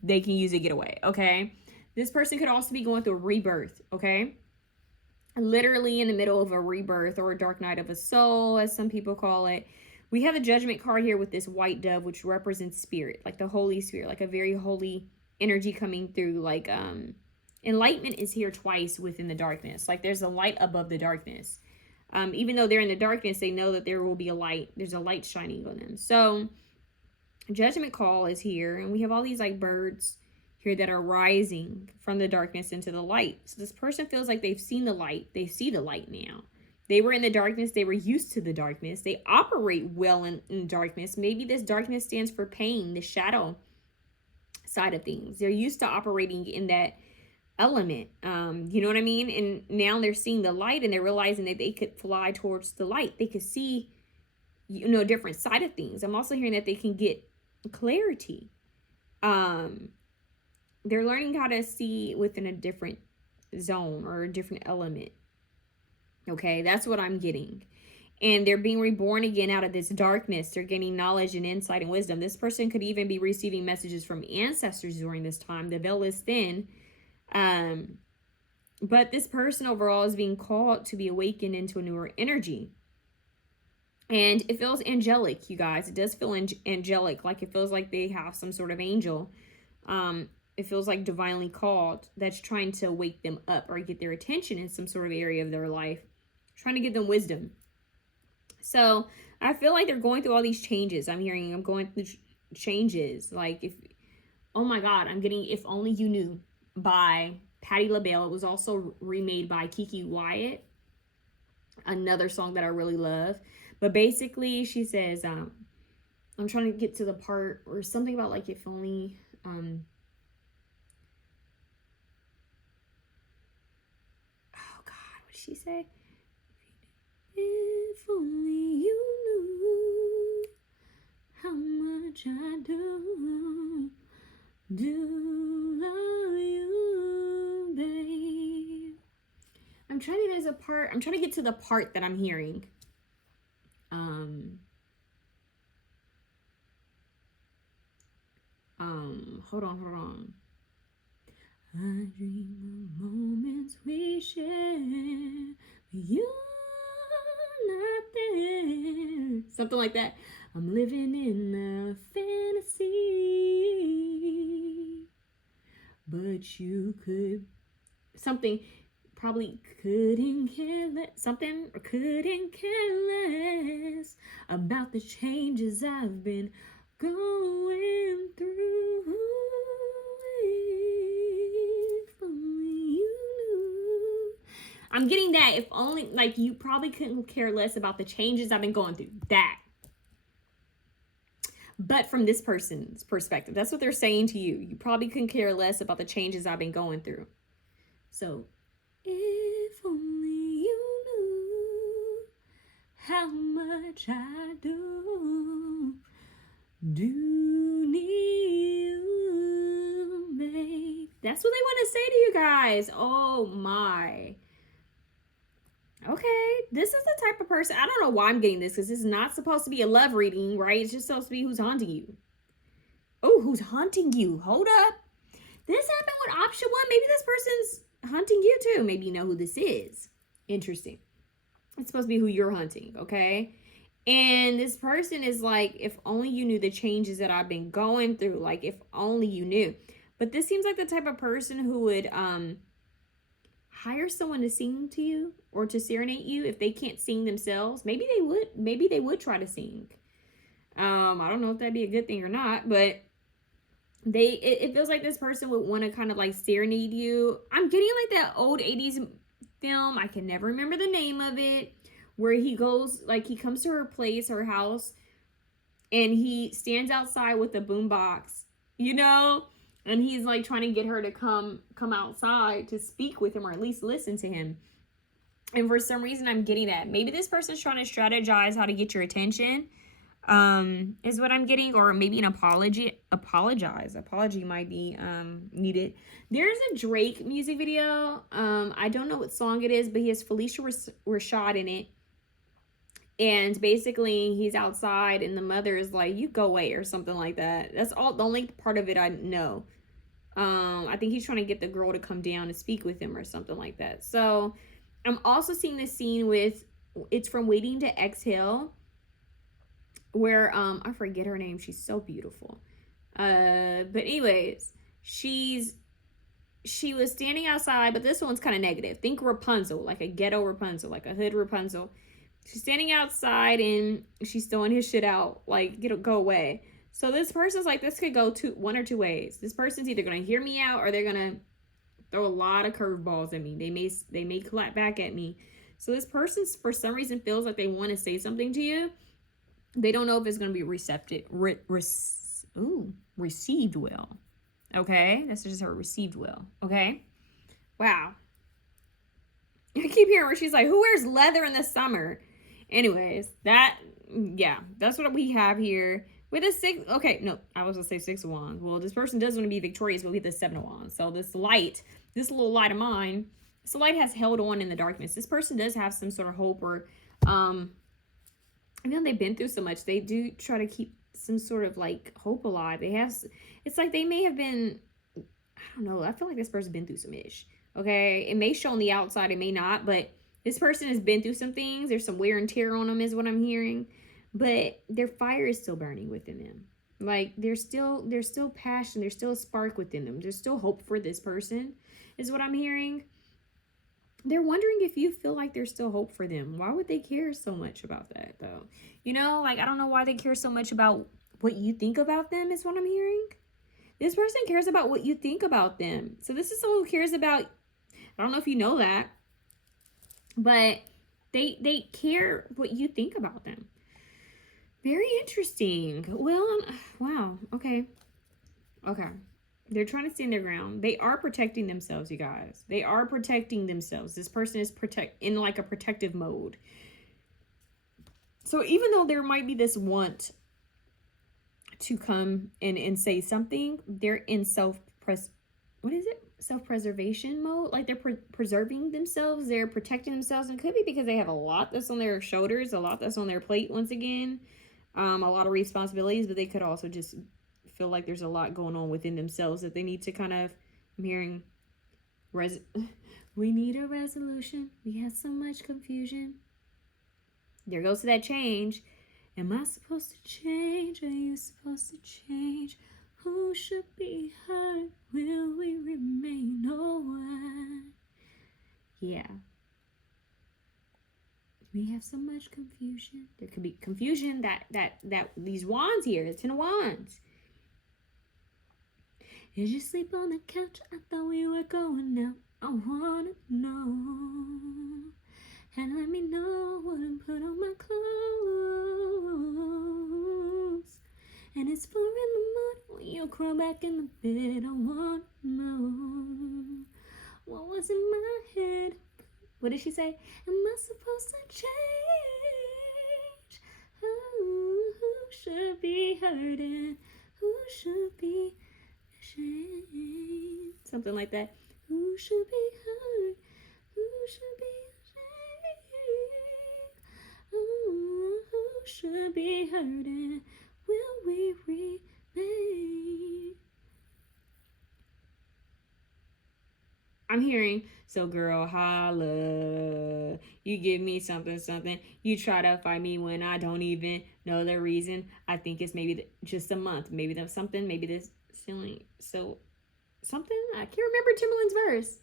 can use a getaway, okay? This person could also be going through a rebirth, okay? Literally in the middle of a rebirth, or a dark night of a soul, as some people call it. We have the Judgment card here with this white dove, which represents spirit, like the Holy Spirit, like a very holy energy coming through. Like enlightenment is here twice within the darkness. Like there's a light above the darkness. Even though they're in the darkness, they know that there will be a light. There's a light shining on them. So Judgment call is here, and we have all these like birds here that are rising from the darkness into the light. So this person feels like they've seen the light. They see the light now. They were in the darkness. They were used to the darkness. They operate well in darkness. Maybe this darkness stands for pain, the shadow side of things. They're used to operating in that element. You know what I mean? And now they're seeing the light, and they're realizing that they could fly towards the light. They could see, you know, a different side of things. I'm also hearing that they can get clarity. They're learning how to see within a different zone or a different element. Okay, that's what I'm getting. And they're being reborn again out of this darkness. They're gaining knowledge and insight and wisdom. This person could even be receiving messages from ancestors during this time. The veil is thin. But this person overall is being called to be awakened into a newer energy. And it feels angelic, you guys. It does feel angelic. Like it feels like they have some sort of angel. It feels like divinely called that's trying to wake them up or get their attention in some sort of area of their life. Trying to give them wisdom. So I feel like they're going through all these changes. I'm going through changes. Like, if, oh my God, I'm getting If Only You Knew by Patti LaBelle. It was also remade by Kiki Wyatt. Another song that I really love. But basically, she says, I'm trying to get to the part or something about like, if only, oh God, what did she say? If only you knew how much I do love you, babe. I'm trying to get to the part that I'm hearing. Hold on. I dream of moments we share, but you're not there. Something like that. I'm living in a fantasy, but you could something probably couldn't care less about the changes I've been going through. If only you knew. I'm getting that. If only, like, you probably couldn't care less about the changes I've been going through. That. But from this person's perspective, that's what they're saying to you. You probably couldn't care less about the changes I've been going through. So, if only you knew how much I do need you, babe. That's what they want to say to you guys. Oh my. Okay, this is the type of person, I don't know why I'm getting this, because this is not supposed to be a love reading, right? It's just supposed to be who's haunting you. Oh, who's haunting you? Hold up. This happened with option one. Maybe this person's hunting you too. Maybe you know who this is. Interesting. It's supposed to be who you're hunting, okay? And this person is like, if only you knew the changes that I've been going through, like if only you knew. But this seems like the type of person who would hire someone to sing to you or to serenade you if they can't sing themselves. Maybe they would try to sing. I don't know if that'd be a good thing or not, but it feels like this person would want to kind of like serenade you. I'm getting like that old 80s film. I can never remember the name of it, where he goes, like he comes to her place, her house, and he stands outside with a boombox, you know, and he's like trying to get her to come outside to speak with him or at least listen to him. And for some reason I'm getting that. Maybe this person's trying to strategize how to get your attention. Is what I'm getting, or maybe an apology might be needed. There's a Drake music video. I don't know what song it is, but he has Felicia Rashad in it. And basically he's outside and the mother is like, you go away, or something like that. That's all, the only part of it I know. I think he's trying to get the girl to come down and speak with him or something like that. So I'm also seeing this scene with, it's from Waiting to Exhale, where I forget her name. She's so beautiful. But anyways, she was standing outside, but this one's kind of negative. Think Rapunzel, like a ghetto Rapunzel, like a hood Rapunzel. She's standing outside and she's throwing his shit out, like, go away. So this person's like, this could go one or two ways. This person's either gonna hear me out or they're gonna throw a lot of curveballs at me. They may clap back at me. So this person, for some reason, feels like they want to say something to you. They don't know if it's going to be received well. Okay? That's just her, received well. Okay? Wow. I keep hearing where she's like, who wears leather in the summer? Anyways, that's what we have here. With a 6, okay, no, I was going to say 6 of Wands. Well, this person does want to be victorious, but with the 7 of Wands. So this light, this little light of mine, this light has held on in the darkness. This person does have some sort of hope, or, I know they've been through so much. They do try to keep some sort of like hope alive. It's like they may have been, I don't know. I feel like this person's been through some ish. Okay. It may show on the outside, it may not, but this person has been through some things. There's some wear and tear on them, is what I'm hearing. But their fire is still burning within them. Like there's still passion. There's still a spark within them. There's still hope for this person, is what I'm hearing. They're wondering if you feel like there's still hope for them. Why would they care so much about that, though? You know, like, I don't know why they care so much about what you think about them, is what I'm hearing. This person cares about what you think about them. So this is someone who cares about, I don't know if you know that, but they care what you think about them. Very interesting. Well, wow. Okay. They're trying to stand their ground. They are protecting themselves, you guys. They are protecting themselves. This person is in like a protective mode. So even though there might be this want to come in and say something, they're in self-preservation mode. Like they're preserving themselves. They're protecting themselves. And it could be because they have a lot that's on their shoulders, a lot that's on their plate once again. A lot of responsibilities, but they could also just feel like there's a lot going on within themselves that they need to kind of, I'm hearing, we need a resolution. We have so much confusion. There goes to that change. Am I supposed to change? Are you supposed to change? Who should be hurt? Will we remain? Oh, why? Yeah. We have so much confusion. There could be confusion that these wands here, the 10 of Wands. Did you sleep on the couch? I thought we were going out. I wanna know. And let me know what I put on my clothes. And it's 4 in the morning when you crawl back in the bed. I wanna know what was in my head. What did she say? Am I supposed to change? Who should be hurting? Who should be ashamed? Something like that. Who should be hurt? Who should be ashamed? Who should be hurting? Will we remain? I'm hearing, so girl, holla. You give me something, something. You try to fight me when I don't even know the reason. I think it's maybe just a month. Maybe there's something. Maybe this ceiling. So something. I can't remember Timberland's verse.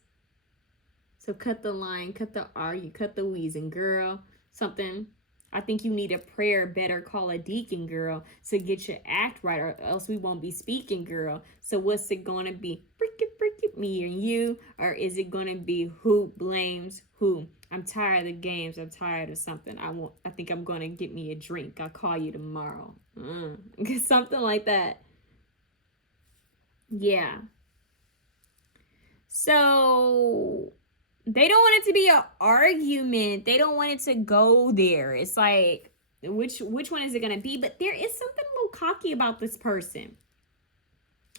So cut the line, cut the R, you cut the wheezing, girl. Something. I think you need a prayer. Better call a deacon, girl, so get your act right, or else we won't be speaking, girl. So what's it gonna be? Break it, me and you, or is it gonna be who blames who? I'm tired of the games. I'm tired of something. I think I'm gonna get me a drink. I'll call you tomorrow. Something like that. Yeah. So they don't want it to be an argument. They don't want it to go there. It's like, which one is it going to be? But there is something a little cocky about this person.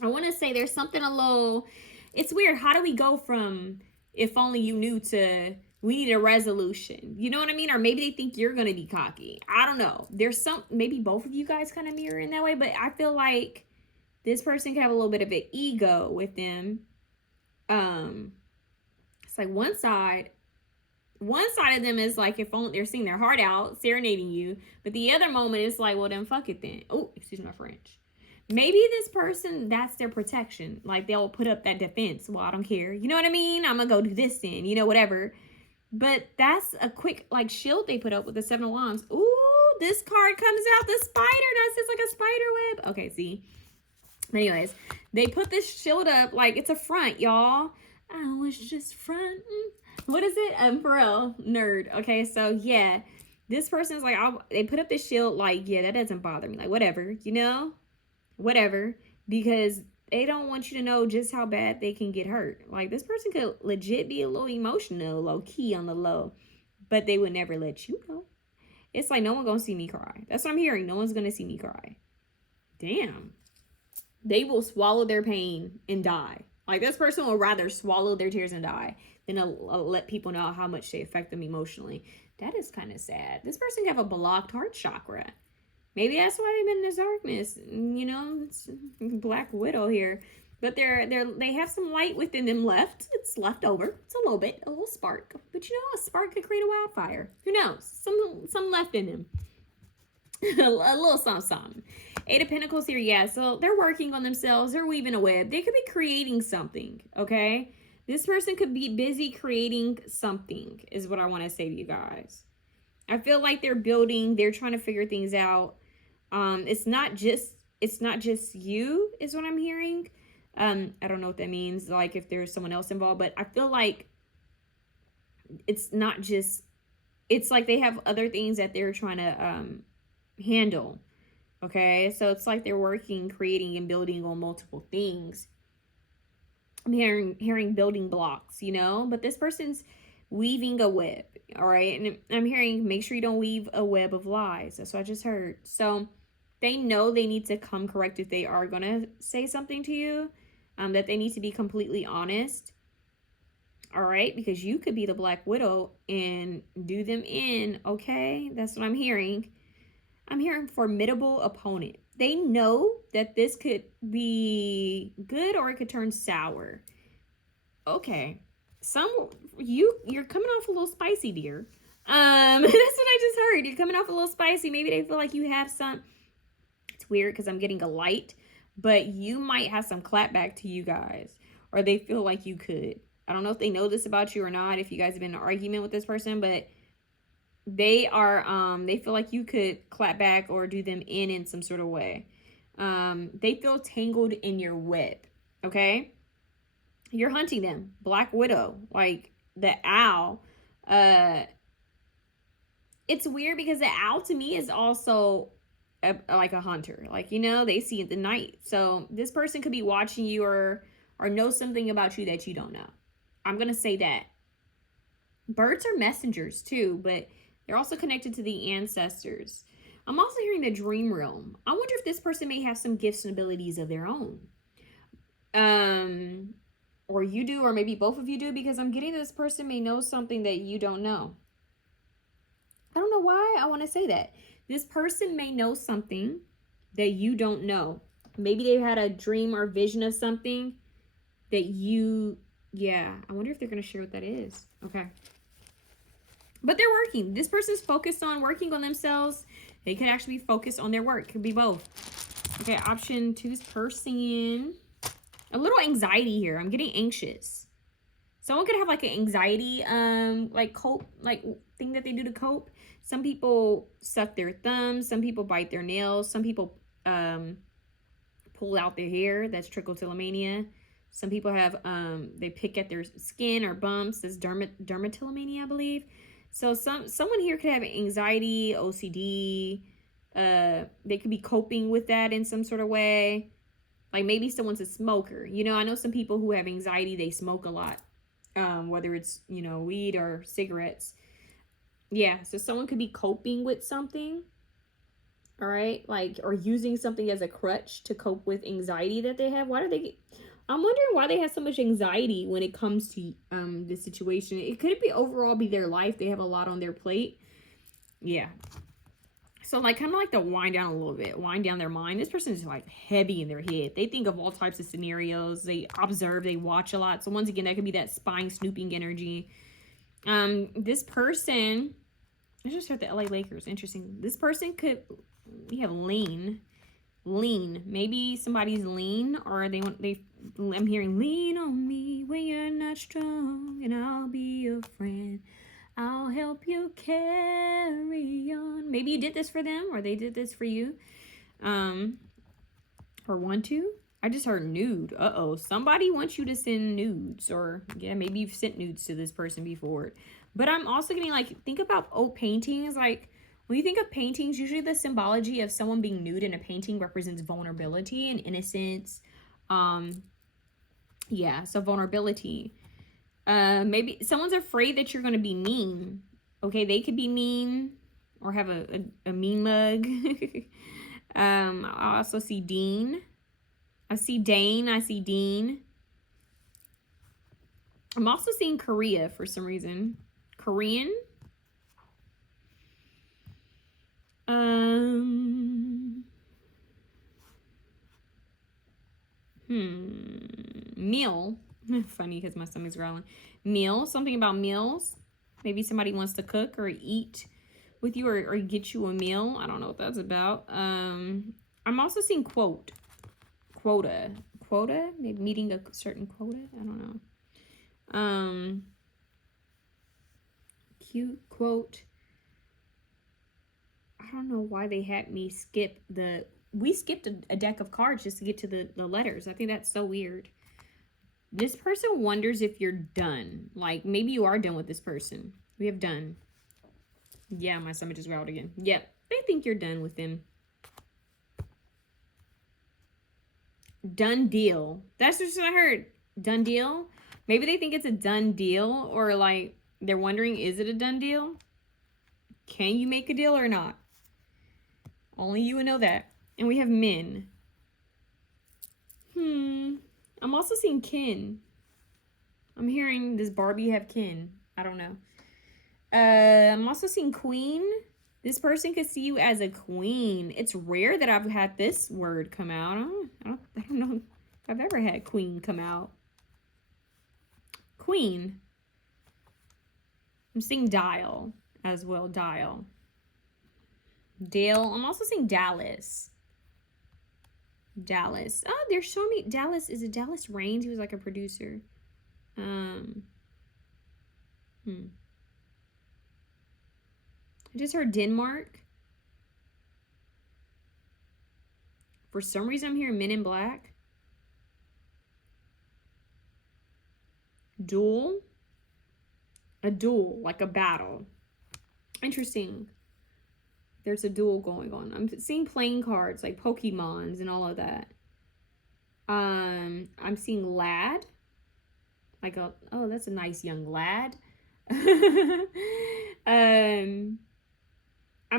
I want to say there's something a little, it's weird. How do we go from if only you knew to we need a resolution? You know what I mean? Or maybe they think you're going to be cocky. I don't know. There's some, maybe both of you guys kind of mirror in that way, but I feel like this person can have a little bit of an ego with them. It's like one side of them is like, if only they're seeing their heart out, serenading you, but the other moment is like, well, then fuck it then. Oh, excuse my French. Maybe this person, that's their protection. Like, they'll put up that defense. Well, I don't care. You know what I mean? I'm gonna go do this then, you know, whatever. But that's a quick, like, shield they put up with the 7 of Wands. Ooh, this card comes out, the spider. That's just like a spider web. Okay, see. Anyways, they put this shield up like it's a front, y'all. I was just fronting. What is it? For real, nerd. Okay, so yeah, this person's like, they put up this shield like, yeah, that doesn't bother me. Like, whatever, you know? Whatever. Because they don't want you to know just how bad they can get hurt. Like, this person could legit be a little emotional, low key on the low, but they would never let you know. It's like, no one gonna see me cry. That's what I'm hearing. No one's gonna see me cry. Damn. They will swallow their pain and die. Like, this person will rather swallow their tears and die than let people know how much they affect them emotionally. That is kind of sad. This person can have a blocked heart chakra. Maybe that's why they've been in this darkness. You know, it's Black Widow here. But they have some light within them left. It's left over. It's a little spark. But you know, a spark could create a wildfire. Who knows? Some left in them. A little something. 8 of Pentacles here, yeah. So they're working on themselves. They're weaving a web. They could be creating something, okay? This person could be busy creating something, is what I want to say to you guys. I feel like they're building. They're trying to figure things out. It's not just you, is what I'm hearing. I don't know what that means. Like, if there's someone else involved, but I feel like it's not just. It's like they have other things that they're trying to handle. Okay, so it's like they're working, creating, and building on multiple things. I'm hearing building blocks, you know, but this person's weaving a web. All right, and I'm hearing, make sure you don't weave a web of lies. That's what I just heard. So they know they need to come correct if they are gonna say something to you, that they need to be completely honest. All right, because you could be the Black Widow and do them in. Okay, that's what I'm hearing. I'm hearing formidable opponent. They know that this could be good or it could turn sour. Okay. You're coming off a little spicy, dear. That's what I just heard. You're coming off a little spicy. Maybe they feel like you have some. It's weird because I'm getting a light, but you might have some clapback to you guys, or they feel like you could. I don't know if they know this about you or not, if you guys have been in an argument with this person, but they feel like you could clap back or do them in some sort of way. They feel tangled in your web. Okay, you're hunting them. Black Widow, like the owl. It's weird because the owl to me is also like a hunter. Like, you know, they see at the night. So this person could be watching you or know something about you that you don't know. I'm gonna say that. Birds are messengers too, but they're also connected to the ancestors. I'm also hearing the dream realm. I wonder if this person may have some gifts and abilities of their own. Or you do, or maybe both of you do, because I'm getting this person may know something that you don't know. I don't know why I want to say that. This person may know something that you don't know. Maybe they've had a dream or vision of something that you Yeah, I wonder if they're going to share what that is. Okay. But they're working. This person's focused on working on themselves. They could actually be focused on their work. Could be both. Okay, option 2 is person. A little anxiety here. I'm getting anxious. Someone could have like an anxiety, like cope, like thing that they do to cope. Some people suck their thumbs. Some people bite their nails. Some people pull out their hair. That's trichotillomania. Some people have they pick at their skin or bumps. That's dermatillomania, I believe. So someone here could have anxiety, OCD. They could be coping with that in some sort of way. Like maybe someone's a smoker. You know, I know some people who have anxiety, they smoke a lot. Whether it's, you know, weed or cigarettes. Yeah, so someone could be coping with something. All right, like, or using something as a crutch to cope with anxiety that they have. Why do they I'm wondering why they have so much anxiety when it comes to this situation. It could be overall be their life. They have a lot on their plate. Yeah. So like kind of like to wind down a little bit, wind down their mind. This person is like heavy in their head. They think of all types of scenarios. They observe, they watch a lot. So once again, that could be that spying, snooping energy. This person, I just heard the LA Lakers. Interesting. This person could, we have lean. Maybe somebody's lean, or I'm hearing lean on me when you're not strong, and I'll be your friend. I'll help you carry on. Maybe you did this for them, or they did this for you. Or want to. I just heard nude. Uh-oh. Somebody wants you to send nudes. Or, yeah, maybe you've sent nudes to this person before. But I'm also getting, like, think about old paintings. Like, when you think of paintings, usually the symbology of someone being nude in a painting represents vulnerability and innocence. Yeah, so vulnerability. Maybe someone's afraid that you're going to be mean. Okay, they could be mean or have a mean mug. I also see Dean. I see Dane. I see Dean. I'm also seeing Korea for some reason. Korean. Meal. Funny because my stomach's growling. Meal. Something about meals. Maybe somebody wants to cook or eat with you or get you a meal. I don't know what that's about. I'm also seeing quota. Maybe meeting a certain quota. I don't know. Cute quote. I don't know why they had me skip we skipped a deck of cards just to get to the letters. I think that's so weird. This person wonders if you're done. Like, maybe you are done with this person. We have done. Yeah, my stomach just growled again. Yep, they think you're done with them. Done deal. That's just what I heard. Done deal. Maybe they think it's a done deal, or like they're wondering, is it a done deal? Can you make a deal or not? Only you would know that. And we have men. I'm also seeing kin. I'm hearing, does Barbie have kin? I don't know. I'm also seeing queen. This person could see you as a queen. It's rare that I've had this word come out. I don't know if I've ever had queen come out. Queen. I'm seeing dial as well. Dial. Dale. I'm also seeing Dallas. Dallas. Oh, they're showing me Dallas. Is it Dallas Raines? He was like a producer. I just heard Denmark. For some reason, I'm hearing Men in Black. Duel. A duel, like a battle. Interesting. There's a duel going on. I'm seeing playing cards, like Pokemons and all of that. I'm seeing lad. Like oh, that's a nice young lad. I'm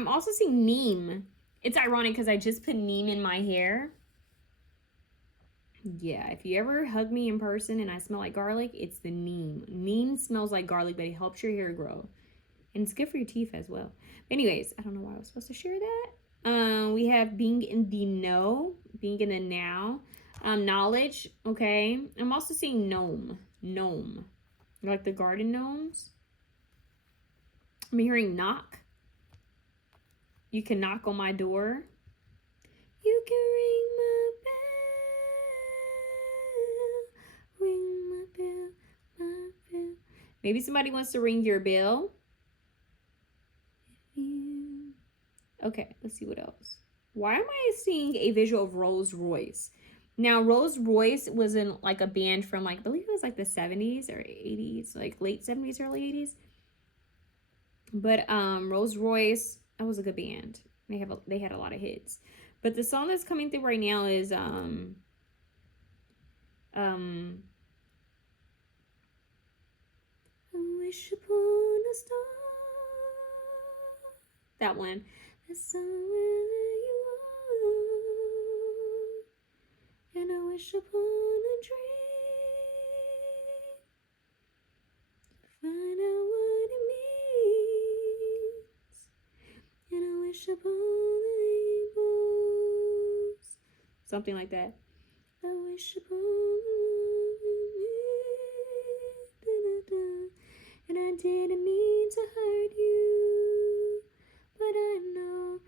also seeing neem. It's ironic because I just put neem in my hair. Yeah, if you ever hug me in person and I smell like garlic, it's the neem. Neem smells like garlic, but it helps your hair grow. And it's good for your teeth as well. Anyways, I don't know why I was supposed to share that. We have being in the know, being in the now. Knowledge, okay. I'm also seeing gnome. Gnome. Like the garden gnomes. I'm hearing knock. You can knock on my door. You can ring my bell. Ring my bell, my bell. Maybe somebody wants to ring your bell. Okay, let's see what else. Why am I seeing a visual of Rolls Royce? Now, Rolls Royce was in like a band from like, I believe it was like the 70s or 80s, like late 70s, early 80s. But Rolls Royce, that was a good band. They had a lot of hits. But the song that's coming through right now is I wish upon a star. That one. That's somewhere you are. And I wish upon a dream. Find out what it means. And I wish upon the rainbows. Something like that. I wish upon the and I didn't mean to hurt you, but I know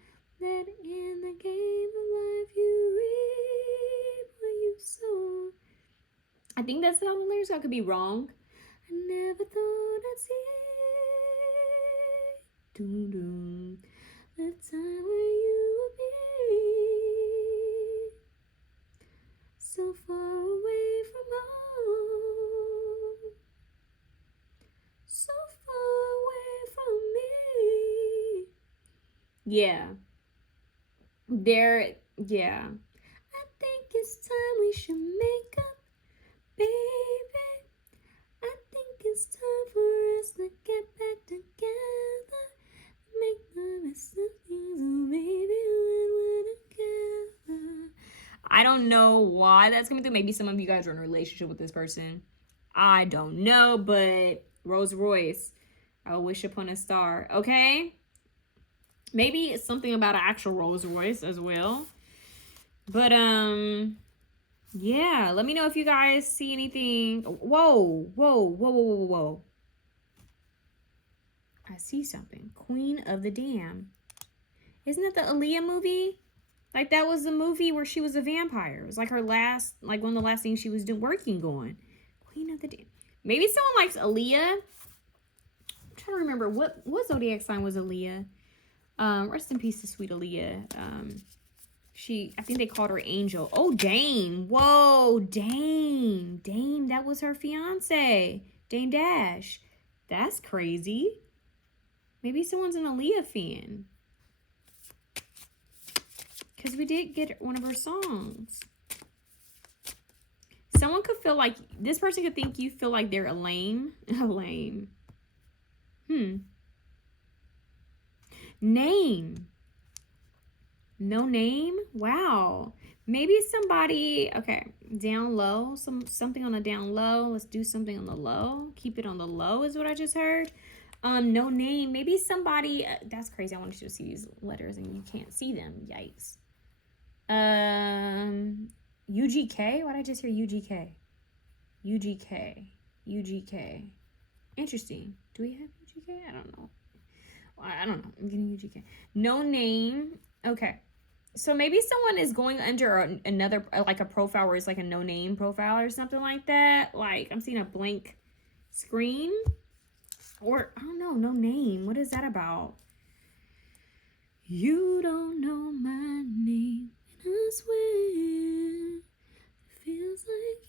that in the game of life you reap what you sow. I think that's the lyrics. I could be wrong. I never thought I'd see doo-doo, the time where you would be so far away from home, so far away from me. Yeah. Yeah. I think it's time we should make up, baby. I think it's time for us to get back together. Make the best of things, oh baby, when we're together. I don't know why that's coming through. Maybe some of you guys are in a relationship with this person. I don't know, but Rolls Royce, I will wish upon a star. Okay? Maybe it's something about an actual Rolls Royce as well. But, yeah. Let me know if you guys see anything. Whoa. I see something. Queen of the Dam. Isn't that the Aaliyah movie? Like, that was the movie where she was a vampire. It was like her last, like one of the last things she was working on. Queen of the Dam. Maybe someone likes Aaliyah. I'm trying to remember what zodiac sign was Aaliyah. Rest in peace to sweet Aaliyah. I think they called her Angel. Oh, Dame. Whoa, Dame. Dame, that was her fiance. Dame Dash. That's crazy. Maybe someone's an Aaliyah fan. Because we did get one of her songs. Someone could feel like, this person could think you feel like they're a lame. A lame. Name. No name? Wow. Maybe somebody, okay, down low. Something on the down low. Let's do something on the low. Keep it on the low is what I just heard. No name. Maybe somebody, that's crazy. I want you to see these letters and you can't see them. Yikes. UGK? Why did I just hear UGK? UGK. Interesting. Do we have UGK? I don't know. I don't know. I'm getting UGK. No name. Okay. So maybe someone is going under another, like a profile where it's like a no name profile or something like that. Like, I'm seeing a blank screen. Or, I don't know, no name. What is that about? You don't know my name. And I swear, it feels like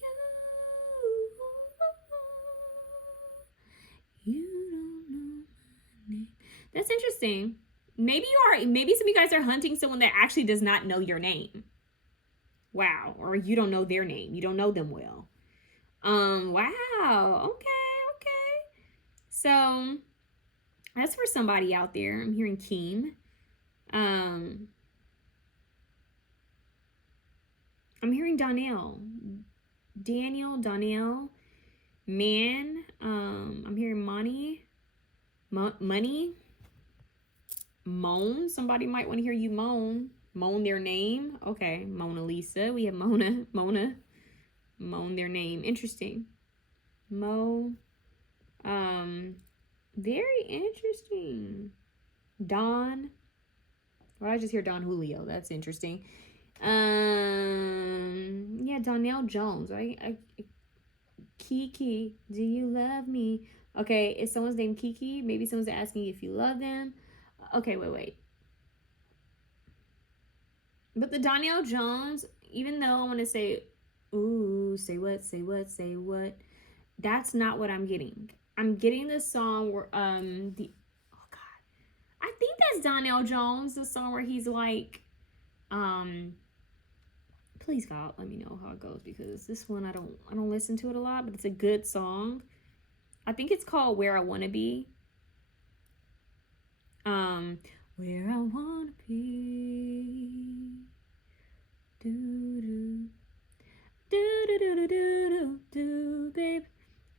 you don't know my name. That's interesting. Maybe maybe some of you guys are hunting someone that actually does not know your name. Wow. Or you don't know their name. You don't know them well. Wow. Okay. So that's for somebody out there. I'm hearing Keem. I'm hearing Donnell. Donnell. Man. I'm hearing money. Money. Moan. Somebody might want to hear you moan. Moan their name. Okay. Mona Lisa. We have Mona. Moan their name. Interesting. Mo. Very interesting. Don. Well, I just hear Don Julio. That's interesting. Yeah, Donnell Jones. Kiki, do you love me? Okay, is someone's name Kiki? Maybe someone's asking if you love them. Okay, wait. But the Donnell Jones, even though I want to say, ooh, say what, that's not what I'm getting. I'm getting the song where oh god, I think that's Donnell Jones, the song where he's like, please God, let me know how it goes, because this one I don't listen to it a lot, but it's a good song. I think it's called Where I Wanna Be. Where I Wanna Be. Do do do do do do do, babe.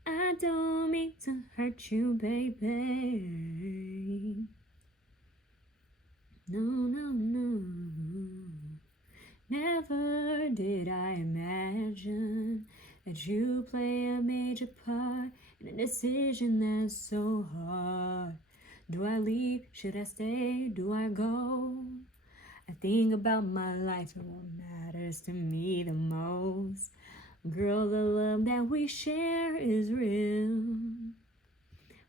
I don't mean to hurt you, baby. No. Never did I imagine that you play a major part in a decision that's so hard. Do I leave? Should I stay? Do I go? I think about my life and what matters to me the most. Girl, the love that we share is real.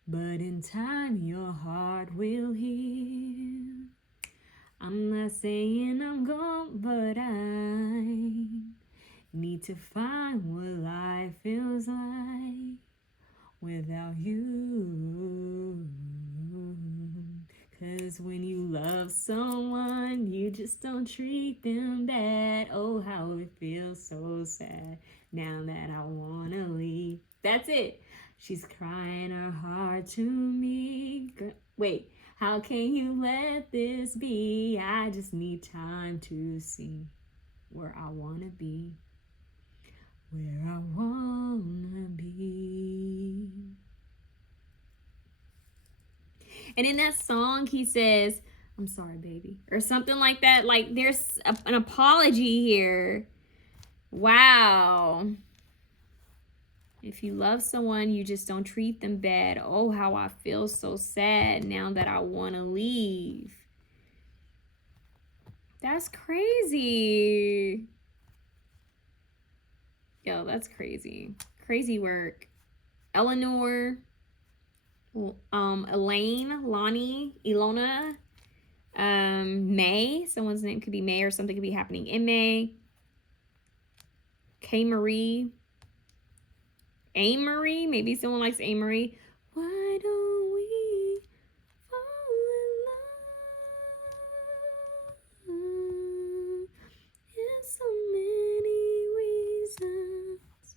But in time, your heart will heal. I'm not saying I'm gone, but I need to find what life feels like without you. 'Cause when you love someone, you just don't treat them bad. Oh, how it feels so sad now that I wanna leave. That's it. She's crying her heart to me. Wait, how can you let this be? I just need time to see where I wanna be. Where I wanna be. And in that song, he says, I'm sorry, baby, or something like that. Like, there's an apology here. Wow. If you love someone, you just don't treat them bad. Oh, how I feel so sad now that I want to leave. That's crazy. Yo, that's crazy. Crazy work. Eleanor, Elaine, Lonnie, Ilona, May. Someone's name could be May, or something could be happening in May. K Marie. A Marie. Maybe someone likes A Marie. Why don't we fall in love? There's so many reasons.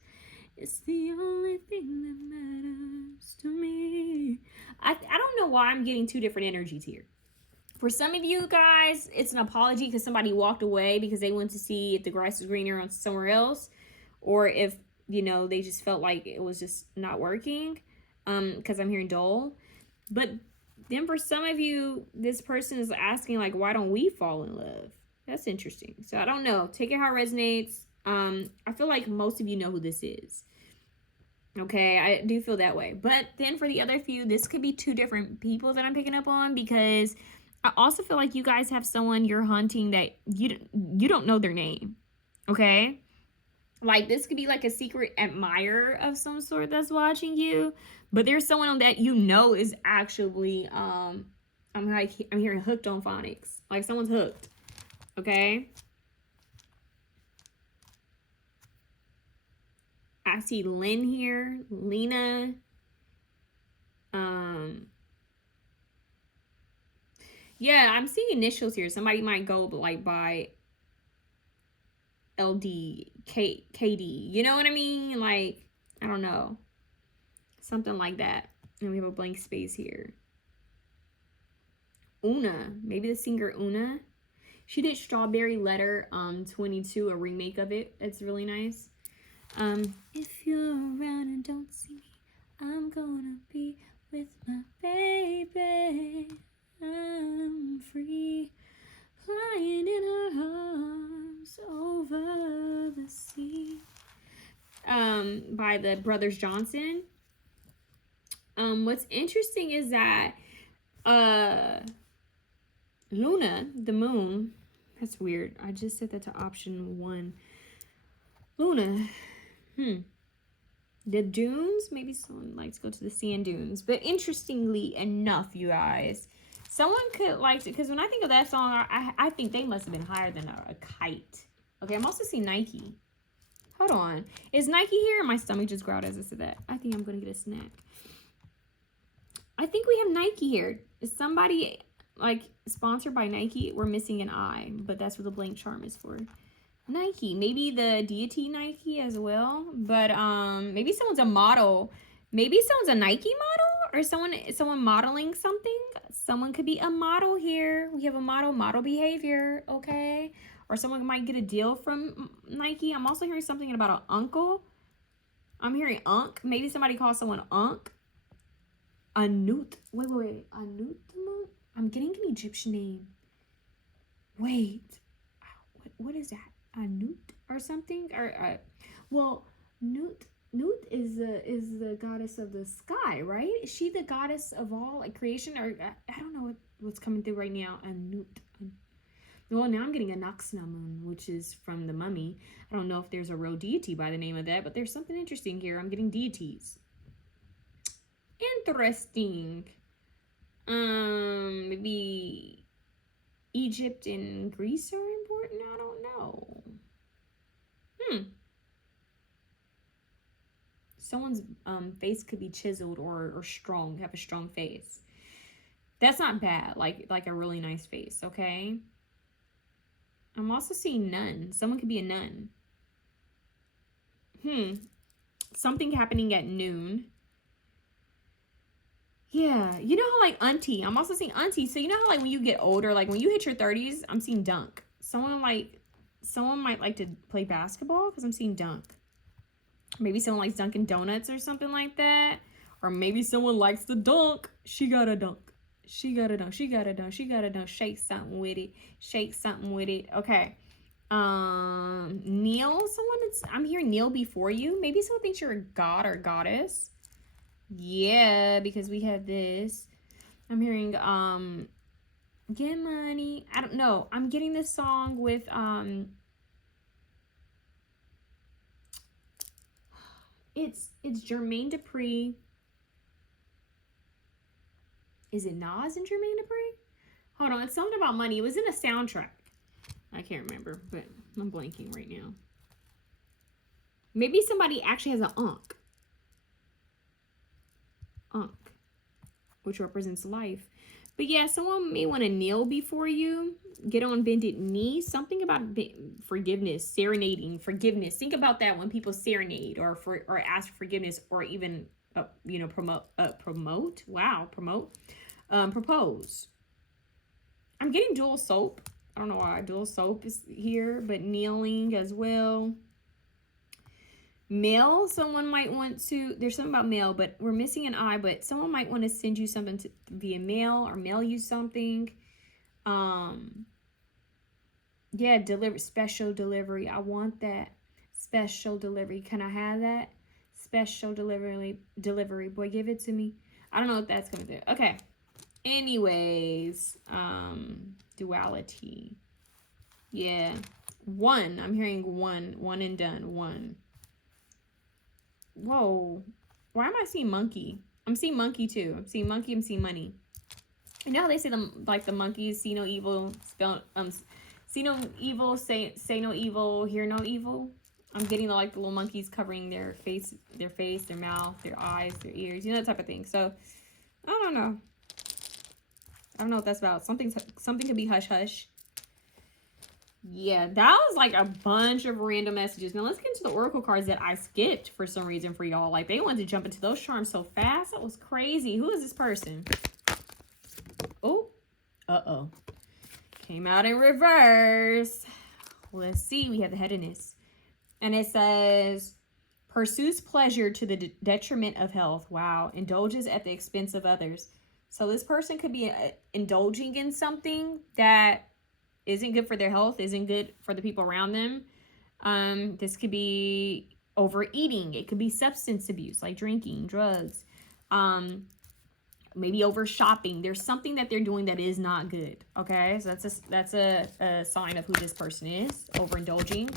It's the only thing that matters to me. I don't know why I'm getting two different energies here. For some of you guys, it's an apology because somebody walked away because they went to see if the grass was greener on somewhere else, or if, you know, they just felt like it was just not working, because I'm hearing Dole. But then for some of you, this person is asking, like, why don't we fall in love? That's interesting. So I don't know. Take it how it resonates. I feel like most of you know who this is. Okay, I do feel that way. But then for the other few, this could be two different people that I'm picking up on, because I also feel like you guys have someone you're hunting that you don't know their name. Okay? Like, this could be like a secret admirer of some sort that's watching you, but there's someone that you know is actually I'm hearing hooked on phonics. Like, someone's hooked. Okay? I see Lynn here, Lena. Yeah, I'm seeing initials here. Somebody might go like by LD, KD. You know what I mean? Like, I don't know. Something like that. And we have a blank space here. Una. Maybe the singer Una. She did Strawberry Letter 22, a remake of it. It's really nice. If you're around and don't see me, I'm gonna be with my baby. I'm free, flying in her arms over the sea. By by the Brothers Johnson. What's interesting is that Luna, the moon, that's weird. I just set that to option 1. Luna, the dunes, maybe someone likes to go to the sand dunes. But interestingly enough, you guys, someone could like to, because when I think of that song, I think they must have been higher than a kite. Okay, I'm also seeing Nike. Hold on. Is Nike here? My stomach just growled as I said that. I think I'm going to get a snack. I think we have Nike here. Is somebody like sponsored by Nike? We're missing an I, but that's what the blank charm is for. Nike, maybe the deity Nike as well, but maybe someone's a model. Maybe someone's a Nike model, or someone modeling something. Someone could be a model here. We have a model behavior, okay? Or someone might get a deal from Nike. I'm also hearing something about an uncle. I'm hearing Unk. Maybe somebody calls someone Unk. Anut. Wait. Anut. I'm getting an Egyptian name. Wait. What is that? Anut or something? Or well, Nut is the goddess of the sky, right? Is she the goddess of all like creation? Or I don't know what's coming through right now. Anut. Well, now I'm getting a Naxnamun, which is from the Mummy. I don't know if there's a real deity by the name of that, but there's something interesting here. I'm getting deities. Interesting. Maybe Egypt and Greece are important? I don't know. Someone's face could be chiseled or strong, have a strong face. That's not bad, like a really nice face, okay? I'm also seeing nun. Someone could be a nun. Something happening at noon. Yeah, you know how like auntie. I'm also seeing auntie. So you know how like when you get older, like when you hit your 30s, I'm seeing dunk. Someone might like to play basketball because I'm seeing dunk. Maybe someone likes Dunkin' Donuts or something like that. Or maybe someone likes to dunk. She got a dunk. She got a dunk. She got a dunk. She got a dunk. Shake something with it. Shake something with it. Okay. Kneel. I'm hearing kneel before you. Maybe someone thinks you're a god or goddess. Yeah, because we have this. I'm hearing get money. I don't know. I'm getting this song with it's Jermaine Dupri. Is it Nas and Jermaine Dupri? Hold on, it's something about money. It was in a soundtrack. I can't remember, but I'm blanking right now. Maybe somebody actually has an Ankh, which represents life. But yeah, someone may want to kneel before you, get on bended knee. Something about forgiveness, serenading, forgiveness. Think about that when people serenade or ask for forgiveness, or even promote. Wow, promote. Propose. I'm getting dual soap. I don't know why dual soap is here, but kneeling as well. Mail, someone might want to, there's something about mail, but we're missing an I, but someone might want to send you something via mail or mail you something. Yeah, special delivery. I want that special delivery. Can I have that special delivery? Boy, give it to me. I don't know if that's coming through. Okay. Anyways, duality. Yeah. One. I'm hearing one. One and done. One. Whoa. Why am I seeing monkey? I'm seeing monkey too. I'm seeing monkey. I'm seeing money. You know how they say the monkeys see no evil, see no evil, say no evil, hear no evil. I'm getting the little monkeys covering their face, their mouth, their eyes, their ears, you know, that type of thing. So I don't know. I don't know what that's about. Something could be hush hush. Yeah, that was like a bunch of random messages. Now let's get into the oracle cards that I skipped for some reason for y'all. Like they wanted to jump into those charms so fast. That was crazy. Who is this person? Oh, uh-oh. Came out in reverse. Let's see. We have the headedness. And it says, pursues pleasure to the detriment of health. Wow. Indulges at the expense of others. So this person could be indulging in something that isn't good for their health, isn't good for the people around them. This could be overeating. It could be substance abuse, like drinking, drugs, maybe over shopping. There's something that they're doing that is not good. Okay, so that's a sign of who this person is. Overindulging.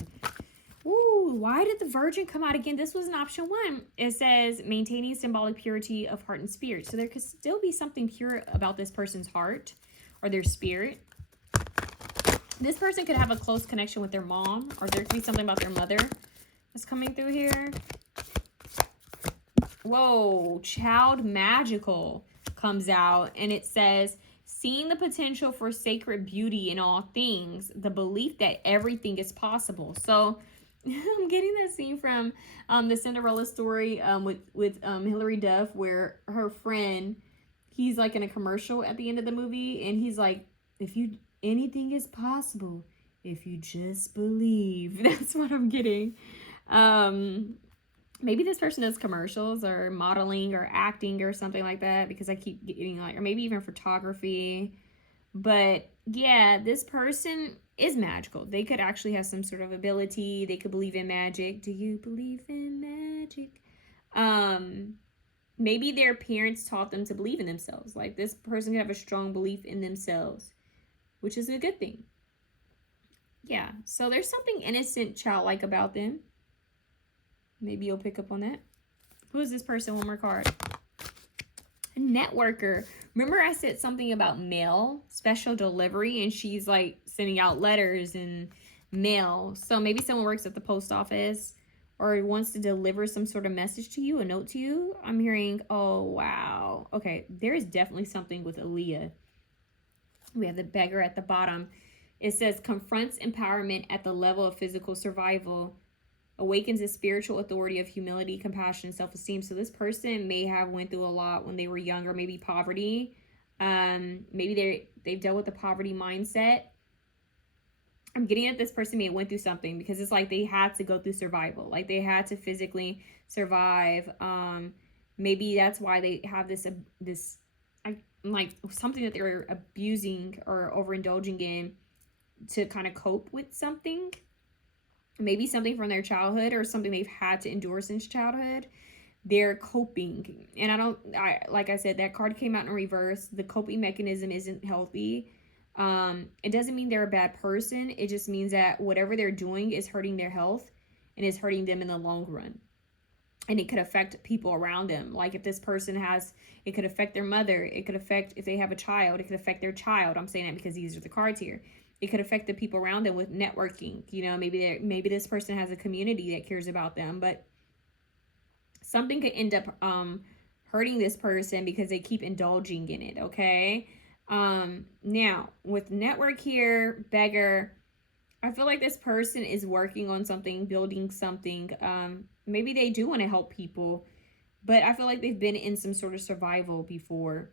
Ooh, why did the Virgin come out again? This was an option 1. It says maintaining symbolic purity of heart and spirit. So there could still be something pure about this person's heart or their spirit. This person could have a close connection with their mom, or there could be something about their mother that's coming through here. Whoa, child magical comes out, and it says seeing the potential for sacred beauty in all things, the belief that everything is possible. So I'm getting that scene from the Cinderella story with Hilary Duff, where her friend, he's like in a commercial at the end of the movie, and he's like, anything is possible if you just believe. That's what I'm getting. Maybe this person does commercials or modeling or acting or something like that, because I keep getting like, or maybe even photography. But yeah, this person is magical. They could actually have some sort of ability. They could believe in magic. Do you believe in magic? Maybe their parents taught them to believe in themselves. Like, this person could have a strong belief in themselves, which is a good thing. Yeah, so there's something innocent, childlike about them. Maybe you'll pick up on that. Who is this person? One more card. A networker. Remember I said something about mail, special delivery, and she's like sending out letters and mail. So maybe someone works at the post office or wants to deliver some sort of message to you, a note to you. I'm hearing, oh, wow. Okay, there is definitely something with Aaliyah. We have the beggar at the bottom. It says confronts empowerment at the level of physical survival, awakens the spiritual authority of humility, compassion, and self-esteem. So this person may have went through a lot when they were younger, maybe poverty. Maybe they've dealt with the poverty mindset. I'm getting at this person may have went through something, because it's like they had to go through survival. Like, they had to physically survive. Maybe that's why they have this like something that they're abusing or overindulging in to kind of cope with something. Maybe something from their childhood or something they've had to endure since childhood. They're coping. And like I said, that card came out in reverse. The coping mechanism isn't healthy. It doesn't mean they're a bad person. It just means that whatever they're doing is hurting their health and is hurting them in the long run. And it could affect people around them. Like, if this person it could affect their mother. It could affect, if they have a child, it could affect their child. I'm saying that because these are the cards here. It could affect the people around them with networking. You know, maybe this person has a community that cares about them, but something could end up hurting this person because they keep indulging in it, okay? Now, with network here, beggar, I feel like this person is working on something, building something. Maybe they do want to help people, but I feel like they've been in some sort of survival before,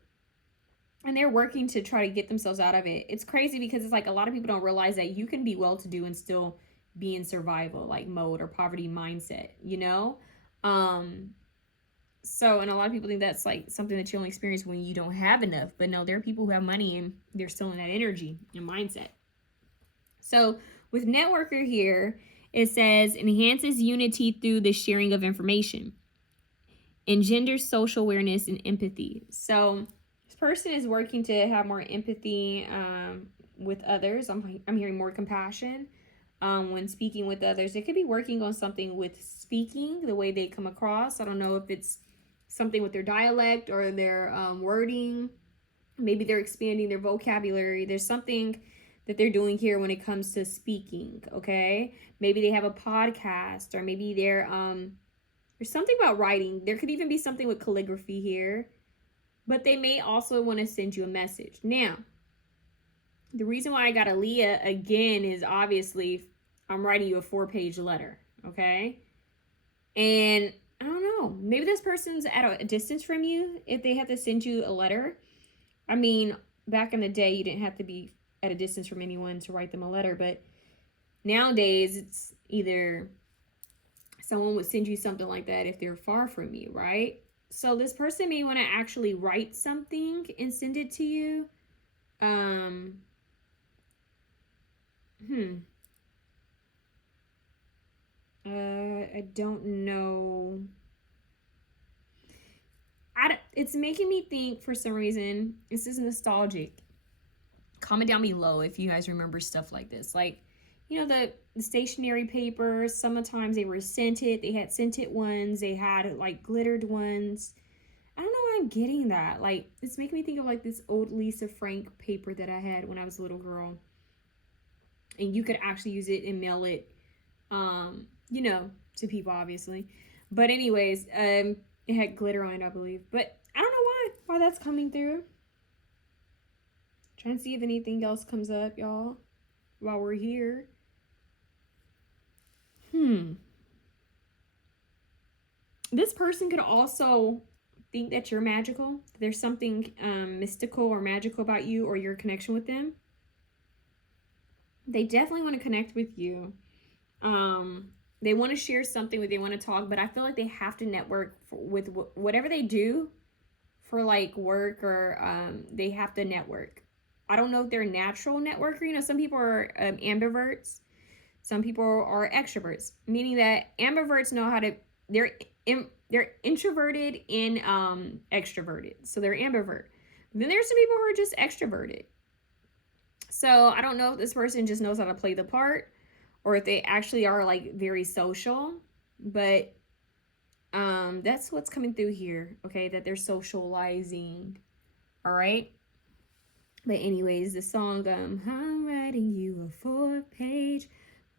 and they're working to try to get themselves out of it. It's crazy because it's like a lot of people don't realize that you can be well-to-do and still be in survival like mode or poverty mindset, you know? So, and a lot of people think that's like something that you only experience when you don't have enough. But no, there are people who have money and they're still in that energy and mindset. So with networker here, it says enhances unity through the sharing of information, engenders social awareness and empathy. So this person is working to have more empathy with others. I'm hearing more compassion when speaking with others. They could be working on something with speaking, the way they come across. I don't know if it's something with their dialect or their wording. Maybe they're expanding their vocabulary. There's something that they're doing here when it comes to speaking, okay? Maybe they have a podcast, or maybe they're there's something about writing. There could even be something with calligraphy here, but they may also want to send you a message. Now, the reason why I got Aaliyah again is obviously I'm writing you a 4-page letter, okay? And I don't know, maybe this person's at a distance from you if they have to send you a letter. I mean, back in the day, you didn't have to be at a distance from anyone to write them a letter, but nowadays it's either someone would send you something like that if they're far from you, right? So this person may want to actually write something and send it to you. I don't know. It's making me think for some reason. This is nostalgic. Comment down below if you guys remember stuff like this. Like, you know, the stationery papers, sometimes they were scented. They had scented ones. They had like glittered ones. I don't know why I'm getting that. Like, it's making me think of like this old Lisa Frank paper that I had when I was a little girl. And you could actually use it and mail it, you know, to people, obviously. But anyways, it had glitter on it, I believe. But I don't know why that's coming through. Trying to see if anything else comes up, y'all, while we're here. This person could also think that you're magical. There's something mystical or magical about you or your connection with them. They definitely want to connect with you. They want to share something with you, they want to talk, but I feel like they have to network with whatever they do for like work, or they have to network. I don't know if they're a natural networker. You know, some people are ambiverts. Some people are extroverts, meaning that ambiverts know how to, they're introverted and extroverted. So they're ambivert. Then there's some people who are just extroverted. So I don't know if this person just knows how to play the part or if they actually are like very social, but that's what's coming through here, okay? That they're socializing, all right? But anyways, the song, I'm writing you a 4-page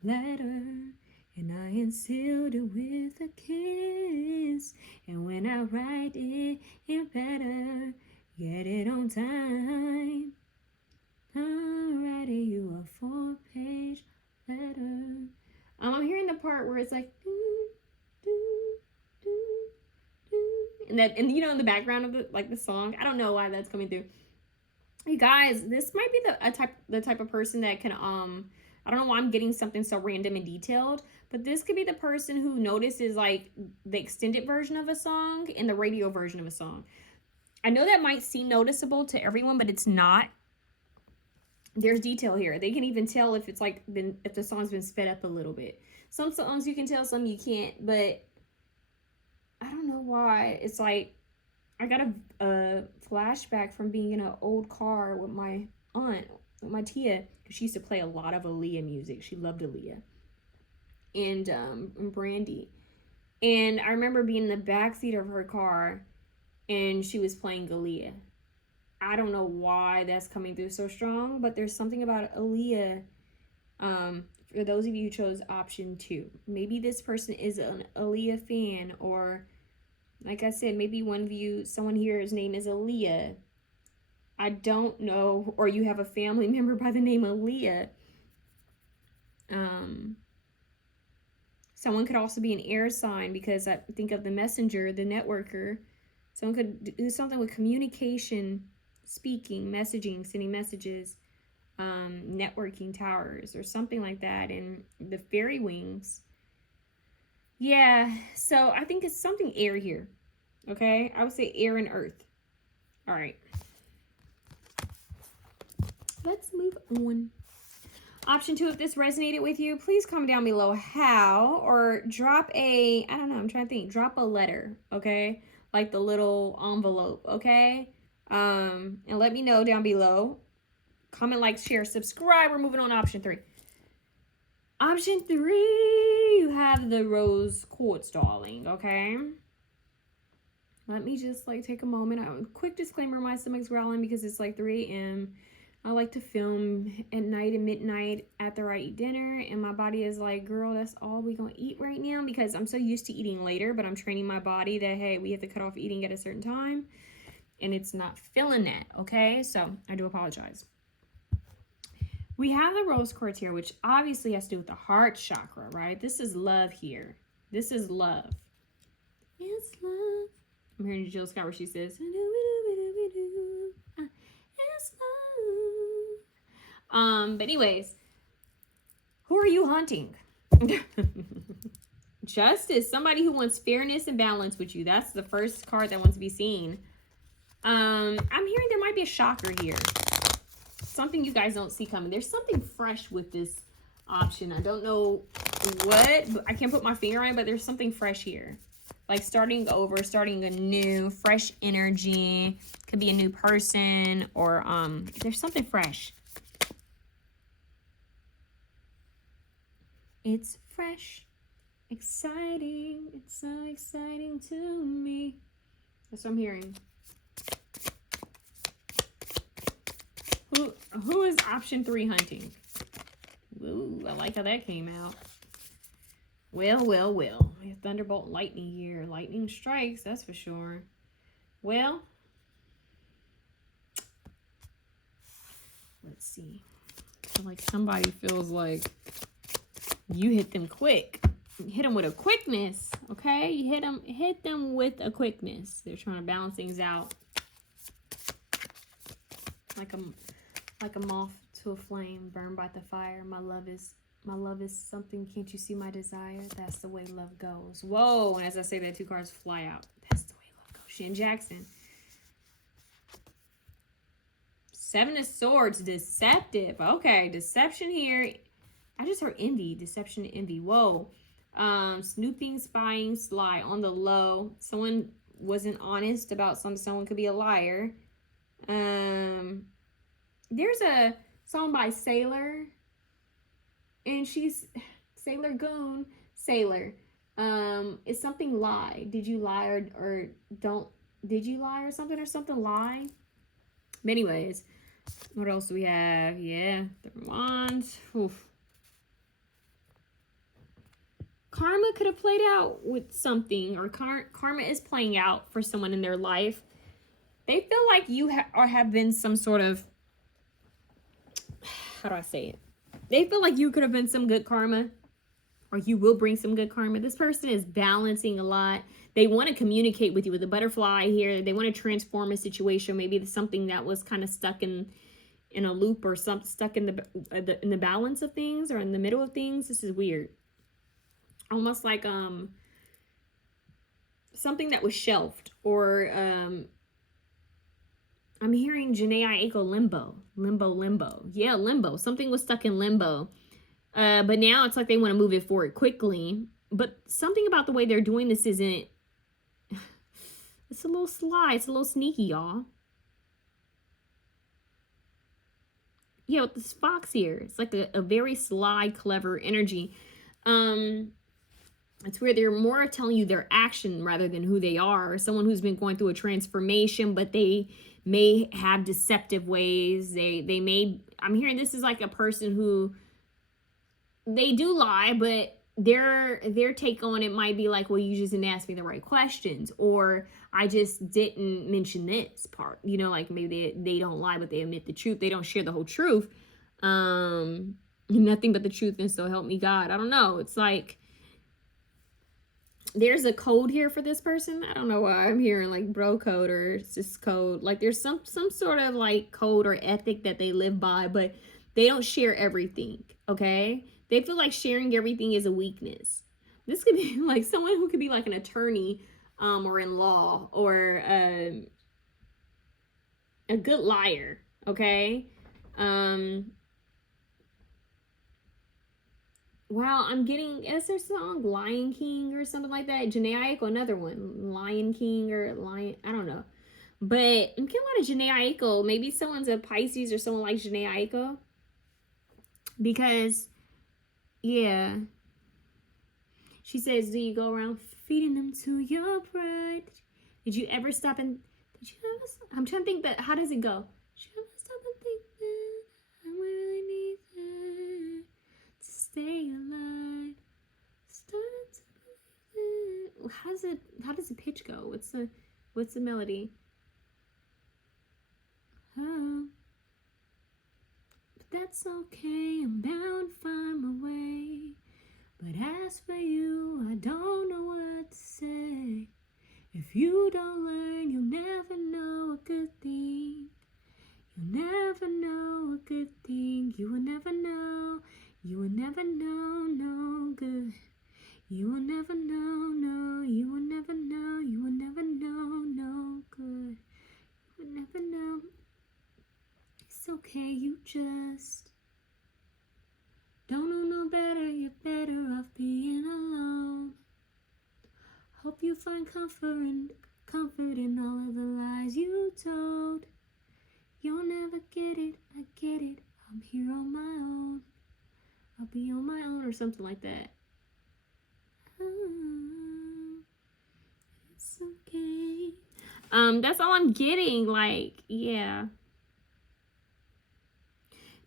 letter, and I unsealed it with a kiss, and when I write it, it better get it on time. I'm writing you a 4-page letter. I'm hearing the part where it's like doo, doo, doo, doo. And you know, in the background of the song. I don't know why that's coming through. You guys, this might be the type of person that can I don't know why I'm getting something so random and detailed, but this could be the person who notices like the extended version of a song and the radio version of a song. I know that might seem noticeable to everyone, but it's not. There's detail here. They can even tell if it's like if the song's been sped up a little bit. Some songs you can tell, some you can't, but I don't know why. It's like I got a flashback from being in an old car with my aunt, with my tia, because she used to play a lot of Aaliyah music. She loved Aaliyah and Brandy. And I remember being in the backseat of her car and she was playing Aaliyah. I don't know why that's coming through so strong, but there's something about Aaliyah. For those of you who chose option 2, maybe this person is an Aaliyah fan, or like I said, maybe one of you, someone here's name is Aaliyah. I don't know, or you have a family member by the name Aaliyah. Someone could also be an air sign, because I think of the messenger, the networker. Someone could do something with communication, speaking, messaging, sending messages, networking towers, or something like that. And the fairy wings. Yeah, so I think it's something air here. Okay, I would say air and earth. All right. Let's move on. Option 2, if this resonated with you, please comment down below how, or drop a, I don't know, I'm trying to think, drop a letter, okay? Like the little envelope, okay? And let me know down below. Comment, like, share, subscribe. We're moving on to option 3. Option 3, you have the rose quartz, darling, okay? Let me just, like, take a moment. A quick disclaimer, my stomach's growling because it's, like, 3 a.m. I like to film at night and midnight after I eat dinner, and my body is like, girl, that's all we gonna eat right now, because I'm so used to eating later, but I'm training my body that, hey, we have to cut off eating at a certain time, and it's not feeling that, okay? So I do apologize. We have the rose quartz here, which obviously has to do with the heart chakra, right? This is love here. This is love. It's love. I'm hearing Jill Scott where she says, it's love. But anyways, who are you hunting? Justice, somebody who wants fairness and balance with you. That's the first card that wants to be seen. I'm hearing there might be a shocker here. Something you guys don't see coming. There's something fresh with this option. I don't know what? I can't put my finger on it, but there's something fresh here. Like starting over, starting anew, fresh energy. Could be a new person or there's something fresh. It's fresh, exciting. It's so exciting to me. That's what I'm hearing. Who is option 3 hunting? Ooh, I like how that came out. Well, well, well. We have Thunderbolt lightning here. Lightning strikes, that's for sure. Well, let's see. I feel like somebody feels like you hit them quick. You hit them with a quickness, okay? You hit them with a quickness. They're trying to balance things out. Like a moth to a flame, burned by the fire. My love is something. Can't you see my desire? That's the way love goes. Whoa! And as I say that, 2 cards fly out. That's the way love goes. Shin Jackson. 7 of Swords, deceptive. Okay, deception here. I just heard envy, deception, envy. Whoa. Snooping, spying, sly, on the low. Someone wasn't honest about something. Someone could be a liar. There's a song by Sailor, and she's Sailor Goon. Sailor. It's something lie. Did you lie or don't? Did you lie or something lie? But anyways, what else do we have? Yeah, the wands. Oof. Karma could have played out with something, or karma is playing out for someone in their life. They feel like you have been some sort of, how do I say it? They feel like you could have been some good karma, or you will bring some good karma. This person is balancing a lot. They want to communicate with you with a butterfly here. They want to transform a situation. Maybe it's something that was kind of stuck in a loop, or something stuck in the balance of things, or in the middle of things. This is weird. Almost like something that was shelved, or I'm hearing Janae Aiko limbo. Yeah, limbo. Something was stuck in limbo. But now it's like they want to move it forward quickly. But something about the way they're doing this isn't, it's a little sly. It's a little sneaky, y'all. Yeah, with this fox here. It's like a very sly, clever energy. It's where they're more telling you their action rather than who they are. Someone who's been going through a transformation, but they may have deceptive ways. They may, I'm hearing this is like a person who, they do lie, but their take on it might be like, well, you just didn't ask me the right questions, or I just didn't mention this part. You know, like maybe they don't lie, but they admit the truth. They don't share the whole truth. Nothing but the truth, and so help me God. I don't know. It's like, there's a code here for this person. I don't know why I'm hearing like bro code or sis code. Like there's some sort of like code or ethic that they live by, but they don't share everything, okay? They feel like sharing everything is a weakness. This could be like someone who could be like an attorney or in law, or a good liar, okay? Wow, I'm getting, is there a song Lion King or something like that? Janae Aiko, another one. Lion King or Lion, I don't know. But I'm getting a lot of Janae Aiko. Maybe someone's a Pisces or someone like Janae Aiko. Because, yeah. She says, do you go around feeding them to your pride? Did you ever stop and, I'm trying to think that, how does it go? Did you ever stop and think that I really need that to stay alive? How does the pitch go? What's the melody? Oh. But that's okay, I'm bound to find my way. But as for you, I don't know what to say. If you don't learn, you'll never know a good thing. You'll never know a good thing. You will never know. You will never know no good. You will never know, no. You will never know. You will never know no good. You will never know. It's okay, you just don't know no better. You're better off find comfort in all of the lies you told. You'll never get it, I get it. I'm here on my own. I'll be on my own, or something like that. It's okay. That's all I'm getting. Like, yeah.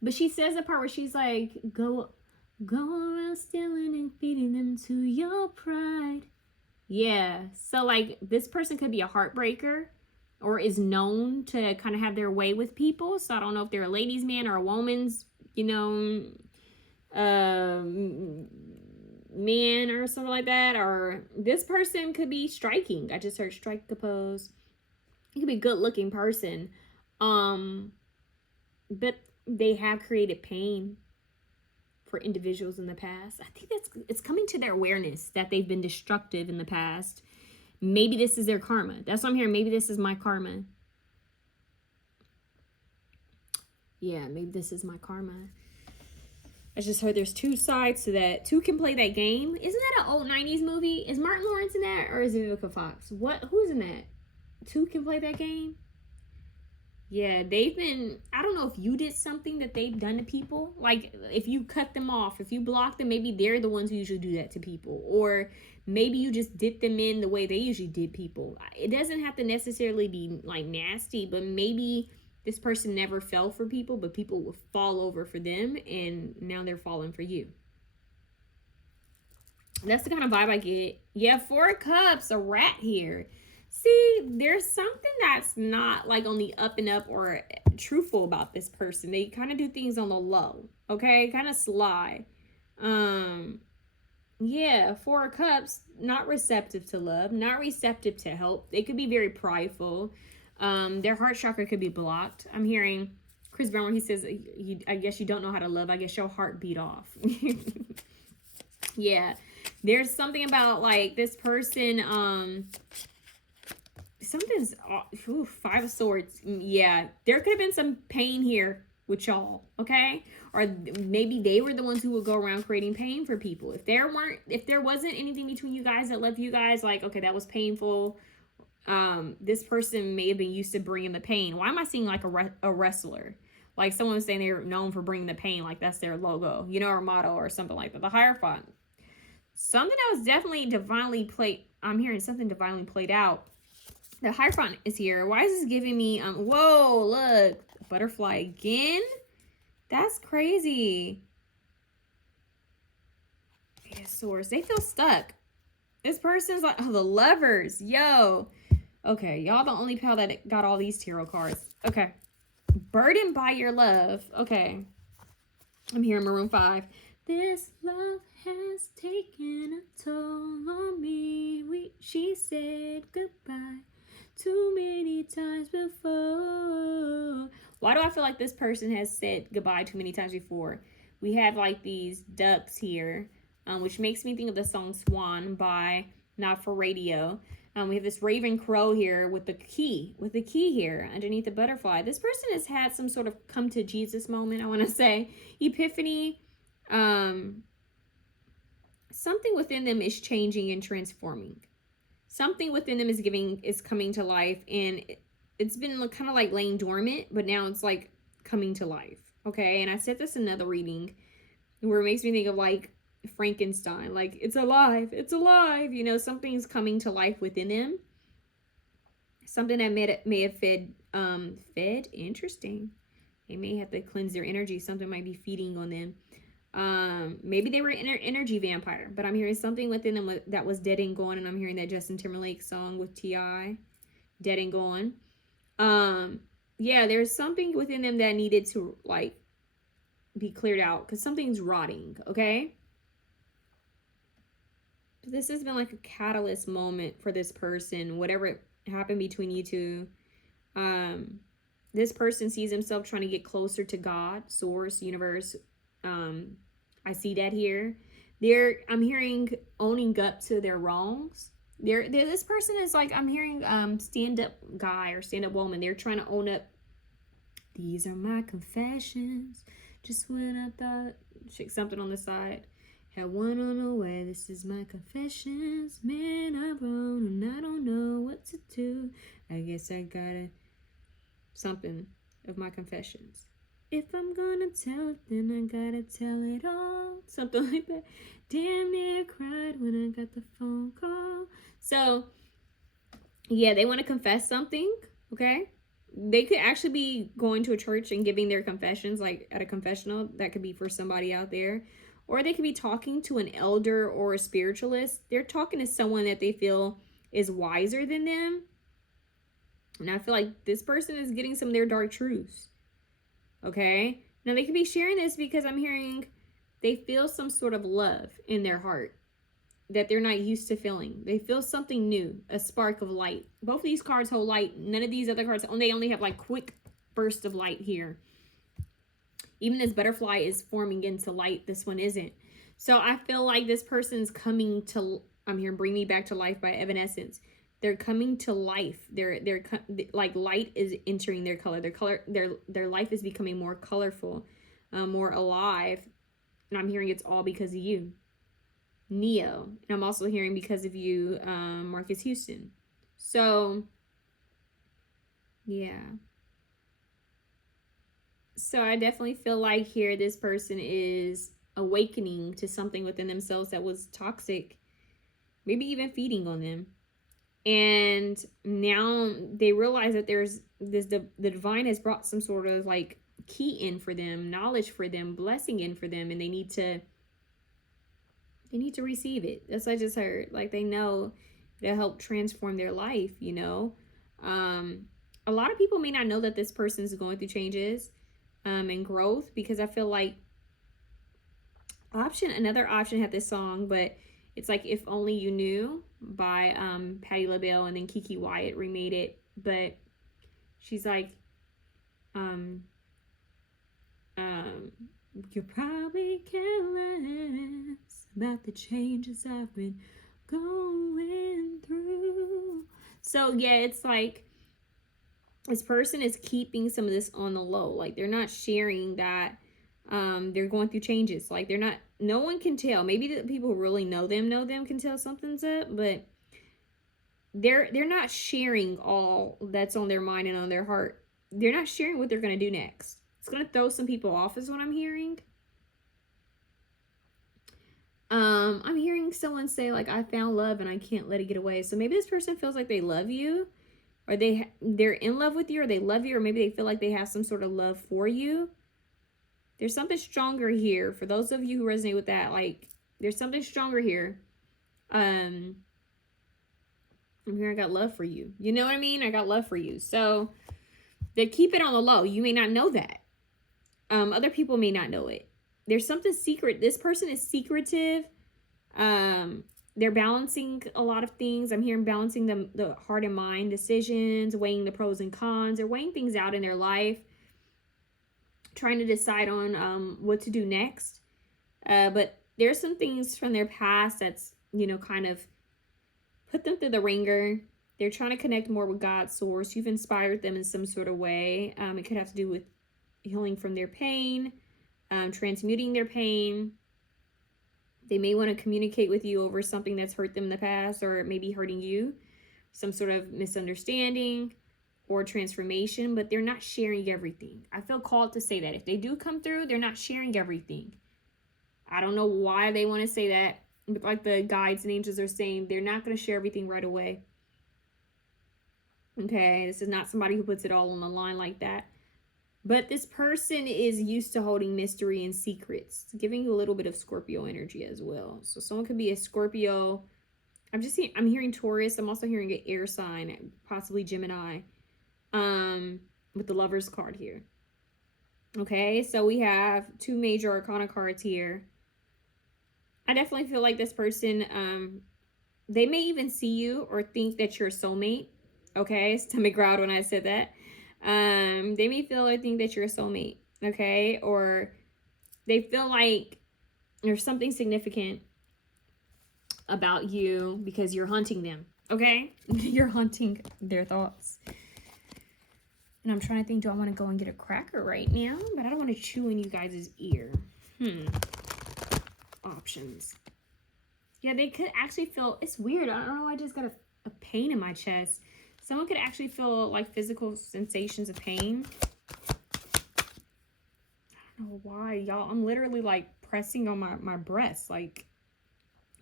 But she says the part where she's like, go around stealing and feeding them to your pride. Yeah. So like, this person could be a heartbreaker, or is known to kind of have their way with people. So I don't know if they're a ladies' man or a woman's, you know, man or something like that. Or this person could be striking. I just heard strike a pose. It could be a good looking person. But they have created pain for individuals in the past. I think it's coming to their awareness that they've been destructive in the past. Maybe this is their karma. That's what I'm hearing. Maybe this is my karma. Yeah, maybe this is my karma. I just heard there's two sides to that. Two can play that game. Isn't that an old 90s movie? Is Martin Lawrence in that, or is it Vivica Fox? Who's in that? Two can play that game? Yeah, they've been, I don't know if you did something that they've done to people. Like, if you cut them off, if you block them, maybe they're the ones who usually do that to people. Or maybe you just dip them in the way they usually did people. It doesn't have to necessarily be, like, nasty, but maybe this person never fell for people, but people will fall over for them, and now they're falling for you. That's the kind of vibe I get. Yeah, 4 of Cups, a rat here. See, there's something that's not like on the up and up or truthful about this person. They kind of do things on the low, okay? Kind of sly. Yeah, 4 of Cups, not receptive to love, not receptive to help. They could be very prideful. Their heart chakra could be blocked. I'm hearing Chris Brown where he says, I guess you don't know how to love. I guess your heart beat off. Yeah, there's something about like this person, something's 5 of Swords. Yeah, there could have been some pain here with y'all, okay? Or maybe they were the ones who would go around creating pain for people. If there wasn't anything between you guys that left you guys like, okay, that was painful. This person may have been used to bringing the pain. Why am I seeing like a wrestler? Like someone was saying they're known for bringing the pain, like that's their logo, you know, or motto or something like that. The Hierophant. Something that was definitely divinely played. I'm hearing something divinely played out. The Hierophant is here. Why is this giving me, whoa, look, butterfly again? That's crazy. Yeah, Source, they feel stuck. This person's like, oh, the Lovers, yo. Okay, y'all the only pal that got all these tarot cards. Okay, burdened by your love. Okay, I'm hearing Maroon 5. This love has taken a toll on me. She said goodbye too many times before. Why do I feel like this person has said goodbye too many times before? We have like these ducks here, which makes me think of the song Swan by Not For Radio. We have this raven crow here with the key here underneath the butterfly. This person has had some sort of come to Jesus moment, I want to say. Epiphany. Something within them is changing and transforming. Something within them is coming to life, and it's been kind of like laying dormant, but now it's like coming to life. Okay, and I said this in another reading where it makes me think of like Frankenstein, like it's alive, you know, something's coming to life within them. Something that may have fed, interesting. They may have to cleanse their energy. Something might be feeding on them. Maybe they were an energy vampire, but I'm hearing something within them that was dead and gone, and I'm hearing that Justin Timberlake song with T.I., Dead and Gone. Yeah, there's something within them that needed to like be cleared out because something's rotting, okay? This has been like a catalyst moment for this person, whatever happened between you two. This person sees himself trying to get closer to God, source, universe. I see that here. I'm hearing owning up to their wrongs. This person is like, I'm hearing stand-up guy or stand-up woman. They're trying to own up. These are my confessions. Just when I thought, shake something on the side. Had one unaware, this is my confessions. Man, I'm wrong and I don't know what to do. I guess I gotta something of my confessions. If I'm gonna tell it, then I gotta tell it all. Something like that. Damn near cried when I got the phone call. So, yeah, they want to confess something, okay? They could actually be going to a church and giving their confessions, like at a confessional. That could be for somebody out there. Or they could be talking to an elder or a spiritualist. They're talking to someone that they feel is wiser than them. And I feel like this person is getting some of their dark truths. Okay? Now, they could be sharing this because I'm hearing they feel some sort of love in their heart that they're not used to feeling. They feel something new, a spark of light. Both of these cards hold light. None of these other cards, they only have like quick bursts of light here. Even this butterfly is forming into light. This one isn't. So I feel like this person's coming to, I'm hearing Bring Me Back to Life by Evanescence. They're coming to life. They're like light is entering their color. Their life is becoming more colorful, more alive. And I'm hearing it's all because of you, Neo. And I'm also hearing because of you, Marcus Houston. So, yeah. So I definitely feel like here this person is awakening to something within themselves that was toxic, maybe even feeding on them. And now they realize that there's this, the divine has brought some sort of like key in for them, knowledge for them, blessing in for them, and they need to receive it. That's what I just heard. Like they know to help transform their life, you know. A lot of people may not know that this person is going through changes and growth, because I feel like another option had this song, but it's like If Only You Knew by Patti LaBelle, and then Kiki Wyatt remade it. But she's like, you probably care less about the changes I've been going through. So yeah, it's like this person is keeping some of this on the low. Like they're not sharing that they're going through changes. Like they're not, no one can tell. Maybe the people who really know them can tell something's up, but they're not sharing all that's on their mind and on their heart. They're not sharing what they're going to do next. It's going to throw some people off is what I'm hearing. I'm hearing someone say like, I found love and I can't let it get away. So maybe this person feels like they love you, or they're in love with you, or they love you, or maybe they feel like they have some sort of love for you. There's something stronger here. For those of you who resonate with that, like there's something stronger here. I'm here, I got love for you. You know what I mean? I got love for you. So they keep it on the low. You may not know that. Other people may not know it. There's something secret. This person is secretive. They're balancing a lot of things. I'm hearing balancing the heart and mind decisions, weighing the pros and cons. They're weighing things out in their life, trying to decide on what to do next. But there's some things from their past that's, you know, kind of put them through the ringer. They're trying to connect more with God's source. You've inspired them in some sort of way. It could have to do with healing from their pain, transmuting their pain. They may want to communicate with you over something that's hurt them in the past, or maybe hurting you, some sort of misunderstanding or transformation, but they're not sharing everything. I feel called to say that. If they do come through, they're not sharing everything. I don't know why they want to say that, but like the guides and angels are saying, they're not going to share everything right away. Okay, this is not somebody who puts it all on the line like that. But this person is used to holding mystery and secrets. It's giving you a little bit of Scorpio energy as well. So someone could be a Scorpio. I'm hearing Taurus. I'm also hearing an air sign, possibly Gemini, with the Lovers card here. Okay, so we have two major arcana cards here. I definitely feel like this person, they may even see you or think that you're a soulmate. Okay, stomach growled when I said that. They may feel or think that you're a soulmate, okay? Or they feel like there's something significant about you because you're hunting them, okay? You're hunting their thoughts. And I'm trying to think, do I want to go and get a cracker right now? But I don't want to chew in you guys' ear. options. Yeah, they could actually feel, it's weird. I don't know, I just got a pain in my chest. Someone could actually feel like physical sensations of pain. I don't know why, y'all. I'm literally like pressing on my breast. Like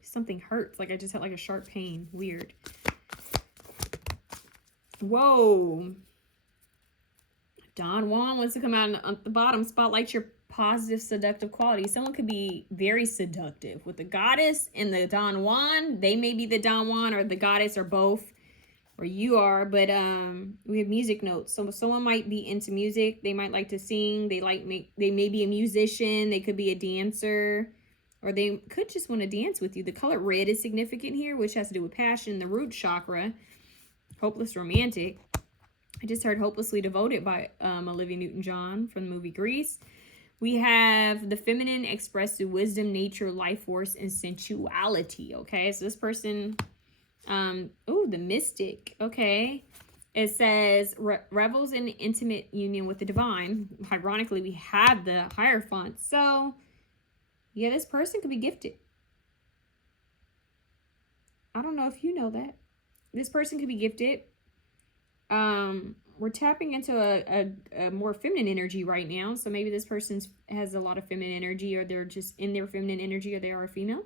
something hurts. Like I just had like a sharp pain. Weird. Whoa. Don Juan wants to come out on the bottom. Spotlight your positive seductive qualities. Someone could be very seductive. With the goddess and the Don Juan, they may be the Don Juan or the goddess or both. Or you are, but we have music notes. So someone might be into music. They might like to sing. They may be a musician. They could be a dancer, or they could just want to dance with you. The color red is significant here, which has to do with passion, the root chakra. Hopeless romantic. I just heard Hopelessly Devoted by Olivia Newton-John from the movie Grease. We have the feminine expressed through wisdom, nature, life force, and sensuality. Okay, so this person, the mystic. Okay, it says revels in intimate union with the divine. Ironically, we have the Hierophant. So, yeah, this person could be gifted. I don't know if you know that. This person could be gifted. We're tapping into a more feminine energy right now. So maybe this person has a lot of feminine energy, or they're just in their feminine energy, or they are a female.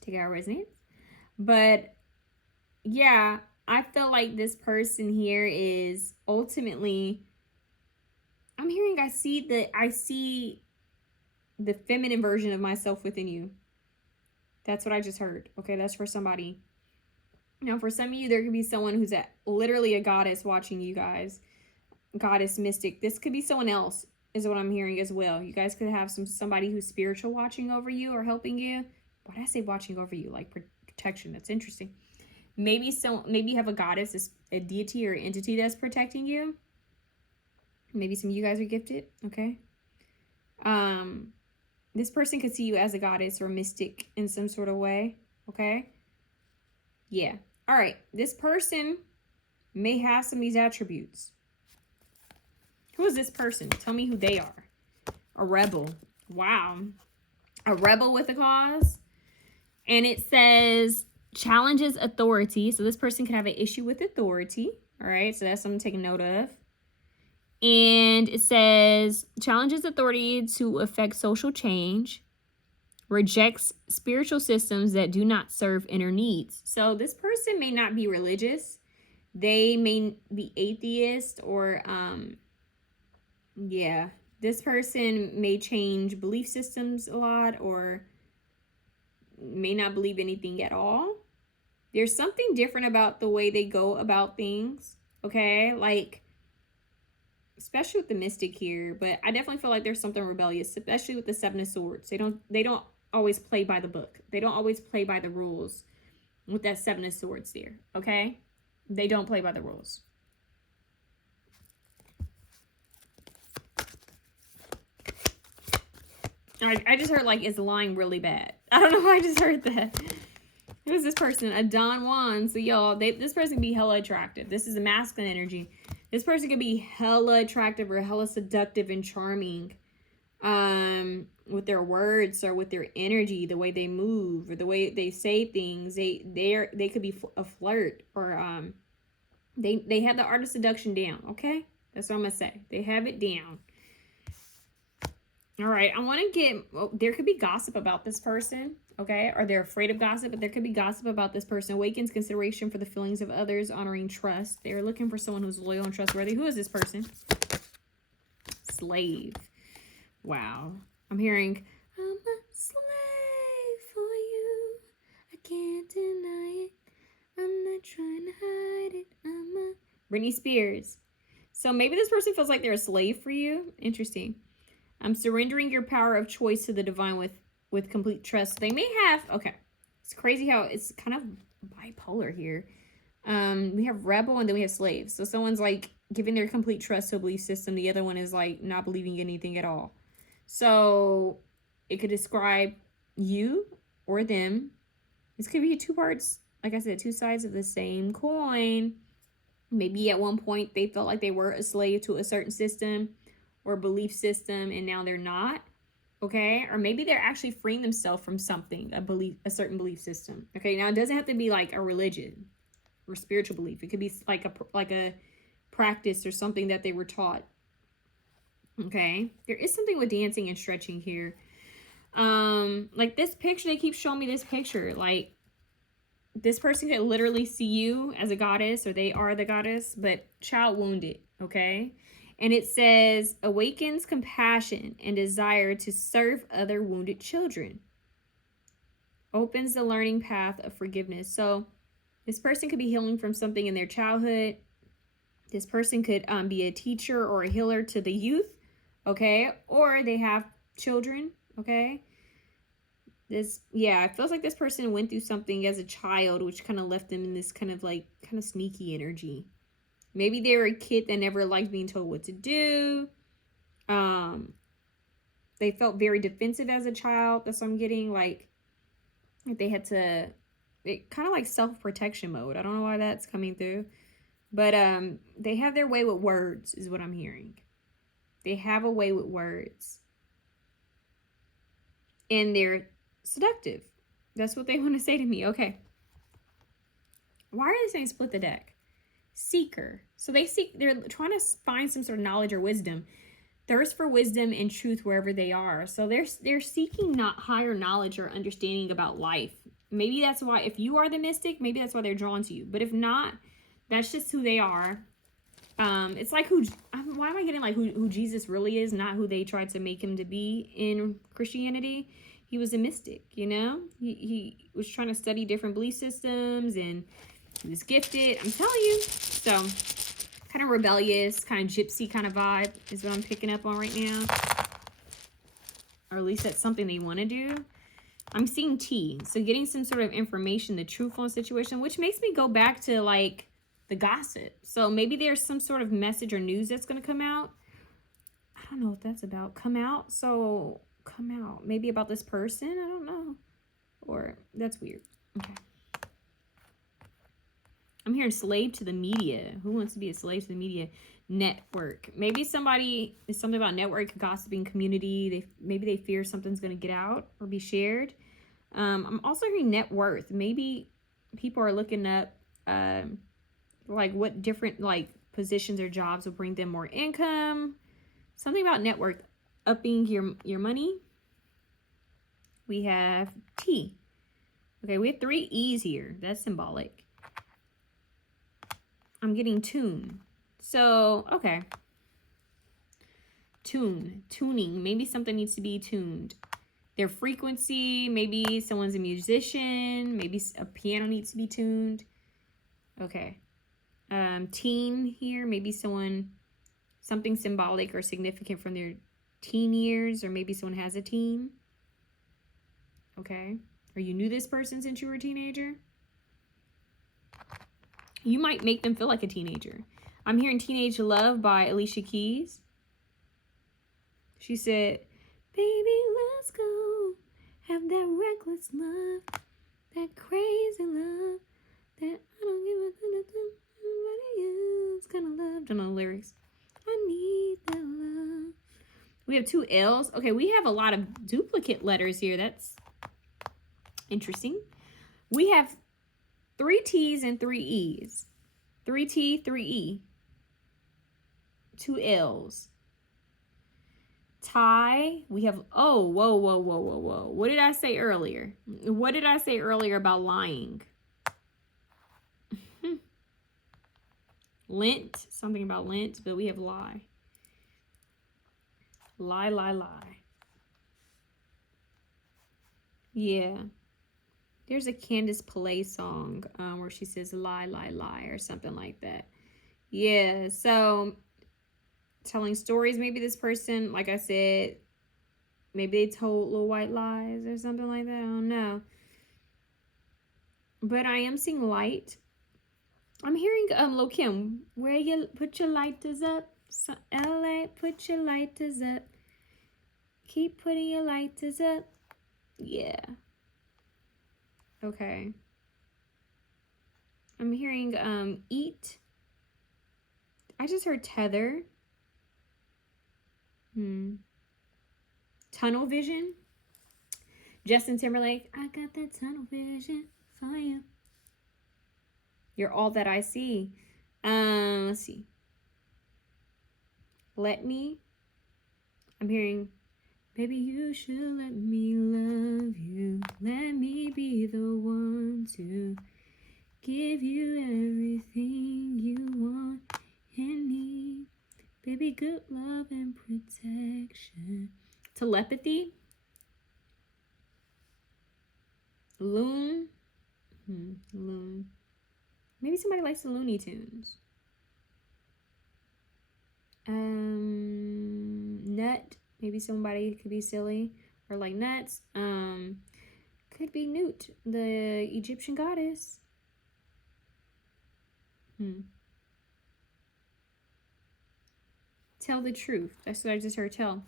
Take out resonance. But yeah, I feel like this person here is ultimately, I see the feminine version of myself within you. That's what I just heard. Okay, that's for somebody. Now, for some of you, there could be someone who's literally a goddess watching you guys. Goddess, mystic. This could be someone else, is what I'm hearing as well. You guys could have somebody who's spiritual watching over you or helping you. Why did I say watching over you? Like protection. That's interesting. Maybe you have a goddess, a deity or entity that's protecting you. Maybe some of you guys are gifted. Okay. This person could see you as a goddess or mystic in some sort of way. Okay. Yeah. All right, this person may have some of these attributes. Who is this person? Tell me who they are. A rebel. Wow. A rebel with a cause. And it says challenges authority. So this person could have an issue with authority. All right, so that's something to take note of. And it says challenges authority to affect social change. Rejects spiritual systems that do not serve inner needs. So this person may not be religious. They may be atheist or, this person may change belief systems a lot or may not believe anything at all. There's something different about the way they go about things, okay? Like, especially with the mystic here, but I definitely feel like there's something rebellious, especially with the Seven of Swords. They don't always play by the book. They don't always play by the rules with that Seven of Swords there, okay? They don't play by the rules. I just heard like it's lying really bad. I don't know why I just heard that. Who's this person? A Don Juan. So y'all, this person can be hella attractive. This is a masculine energy. This person could be hella attractive or hella seductive and charming. With their words or with their energy, the way they move or the way they say things, they could be a flirt or they have the art of seduction down. Okay, that's what I'm gonna say. They have it down. All right, I want to get. There could be gossip about this person. Okay, or they're afraid of gossip, but there could be gossip about this person. Awakens consideration for the feelings of others, honoring trust. They're looking for someone who's loyal and trustworthy. Who is this person? Slave. Wow. I'm hearing, I'm a slave for you. I can't deny it. I'm not trying to hide it. I'm a Britney Spears. So maybe this person feels like they're a slave for you. Interesting. I'm surrendering your power of choice to the divine with complete trust. They may have, okay. It's crazy how it's kind of bipolar here. We have rebel and then we have slave. So someone's like giving their complete trust to a belief system. The other one is like not believing anything at all. So it could describe you or them. This could be two parts, like I said, two sides of the same coin. Maybe at one point they felt like they were a slave to a certain system or belief system and now they're not. Okay, or maybe they're actually freeing themselves from something, a certain belief system. Okay, now it doesn't have to be like a religion or spiritual belief. It could be like a practice or something that they were taught. Okay, there is something with dancing and stretching here. Like this picture, they keep showing me this picture. Like this person could literally see you as a goddess, or they are the goddess, but child wounded. Okay. And it says, awakens compassion and desire to serve other wounded children. Opens the learning path of forgiveness. So this person could be healing from something in their childhood. This person could be a teacher or a healer to the youth. Okay. Or they have children. Okay. It feels like this person went through something as a child, which kind of left them in this kind of sneaky energy. Maybe they were a kid that never liked being told what to do. They felt very defensive as a child. That's what I'm getting. Like they had to, kind of like self-protection mode. I don't know why that's coming through. But they have their way with words is what I'm hearing. They have a way with words. And they're seductive. That's what they want to say to me. Okay. Why are they saying split the deck? Seeker. So they're trying to find some sort of knowledge or wisdom. Thirst for wisdom and truth wherever they are. So they're seeking not higher knowledge or understanding about life. Maybe that's why, if you are the mystic, maybe that's why they're drawn to you. But if not, that's just who they are. It's like why am I getting like who Jesus really is, not who they tried to make him to be in Christianity. He was a mystic, you know? He was trying to study different belief systems, and he was gifted. I'm telling you. So, kind of rebellious, kind of gypsy kind of vibe is what I'm picking up on right now. Or at least that's something they want to do. I'm seeing tea. So, getting some sort of information, the truth on the situation, which makes me go back to, like, the gossip. So, maybe there's some sort of message or news that's going to come out. I don't know what that's about. Come out. So, come out. Maybe about this person. I don't know. Or, that's weird. Okay. I'm hearing slave to the media. Who wants to be a slave to the media? Network. Maybe somebody is something about network, gossiping community. Maybe they fear something's going to get out or be shared. I'm also hearing net worth. Maybe people are looking up like what different like positions or jobs will bring them more income. Something about network, upping your money. We have T. Okay, we have 3 E's here. That's symbolic. I'm getting tune. So, okay. Tuning. Maybe something needs to be tuned. Their frequency. Maybe someone's a musician. Maybe a piano needs to be tuned. Okay. Teen here. Maybe something symbolic or significant from their teen years. Or maybe someone has a teen. Okay. Or you knew this person since you were a teenager. You might make them feel like a teenager. I'm hearing Teenage Love by Alicia Keys. She said, baby, let's go. Have that reckless love. That crazy love. That I don't give a damn nobody else kind of love. Don't know the lyrics. I need that love. We have 2 L's. Okay, we have a lot of duplicate letters here. That's interesting. We have 3 T's and 3 E's. 3 T, 3 E. 2 L's. Tie. We have, oh, whoa. What did I say earlier? What did I say earlier about lying? Lent. Something about Lent, but we have lie. Lie. Yeah. There's a Candace Pillay song where she says lie or something like that. Yeah, so telling stories. Maybe this person, like I said, maybe they told little white lies or something like that. I don't know. But I am seeing light. I'm hearing Lil Kim, where you put your lighters up. So, LA, put your lighters up. Keep putting your lighters up. Yeah. Okay. I'm hearing eat. I just heard tether. tunnel vision. Justin Timberlake, I got that tunnel vision for you. You're all that I see. Let's see. Let me. I'm hearing, baby, you should let me love you. Let me be the one to give you everything you want and need. Baby, good love and protection. Telepathy. Loon. Loon. Maybe somebody likes the Looney Tunes. Nut. Maybe somebody could be silly or like nuts. Could be Newt, the Egyptian goddess. Tell the truth. That's what I just heard. Tell.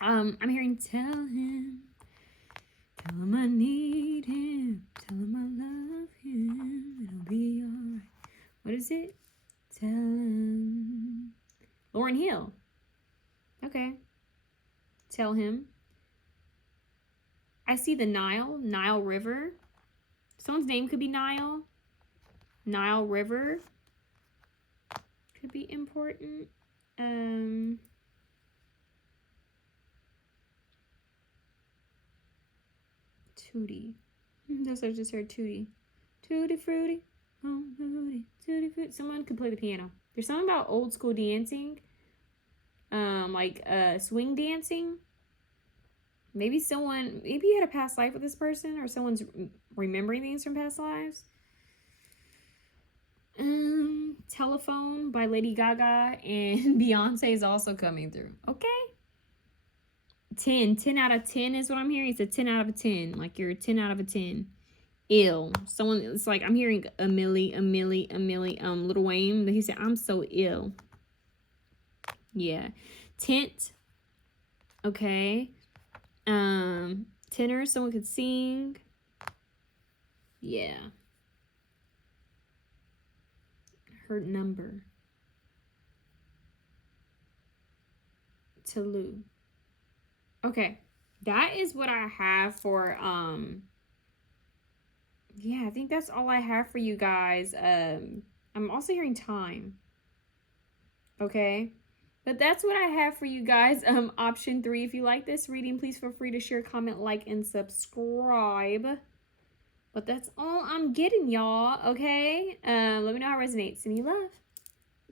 I'm hearing tell him. Tell him I need him. Tell him I love him. It'll be alright. What is it? Tell him. Lauryn Hill. Okay. Tell him. I see the Nile River. Someone's name could be Nile. Nile River could be important. Tootie. That's what I just heard. Tootie. Tutti fruity. Oh, fruity. Tutti fruity. Someone could play the piano. There's something about old school dancing. Like swing dancing. Maybe you had a past life with this person, or someone's remembering things from past lives. Telephone by Lady Gaga, and Beyonce is also coming through. Okay. 10 out of 10 is what I'm hearing. It's a 10 out of a 10. Like you're a 10 out of a 10. Ill. Someone, it's like I'm hearing a Millie, Lil Wayne. He said, I'm so ill. Yeah. Tent. Okay. Tenor, someone could sing. Yeah. Her number. Toulouse. Okay. That is what I have for, yeah, I think that's all I have for you guys. I'm also hearing time. Okay. But that's what I have for you guys. Option 3. If you like this reading, please feel free to share, comment, like, and subscribe. But that's all I'm getting, y'all. Okay. Let me know how it resonates. Send me love.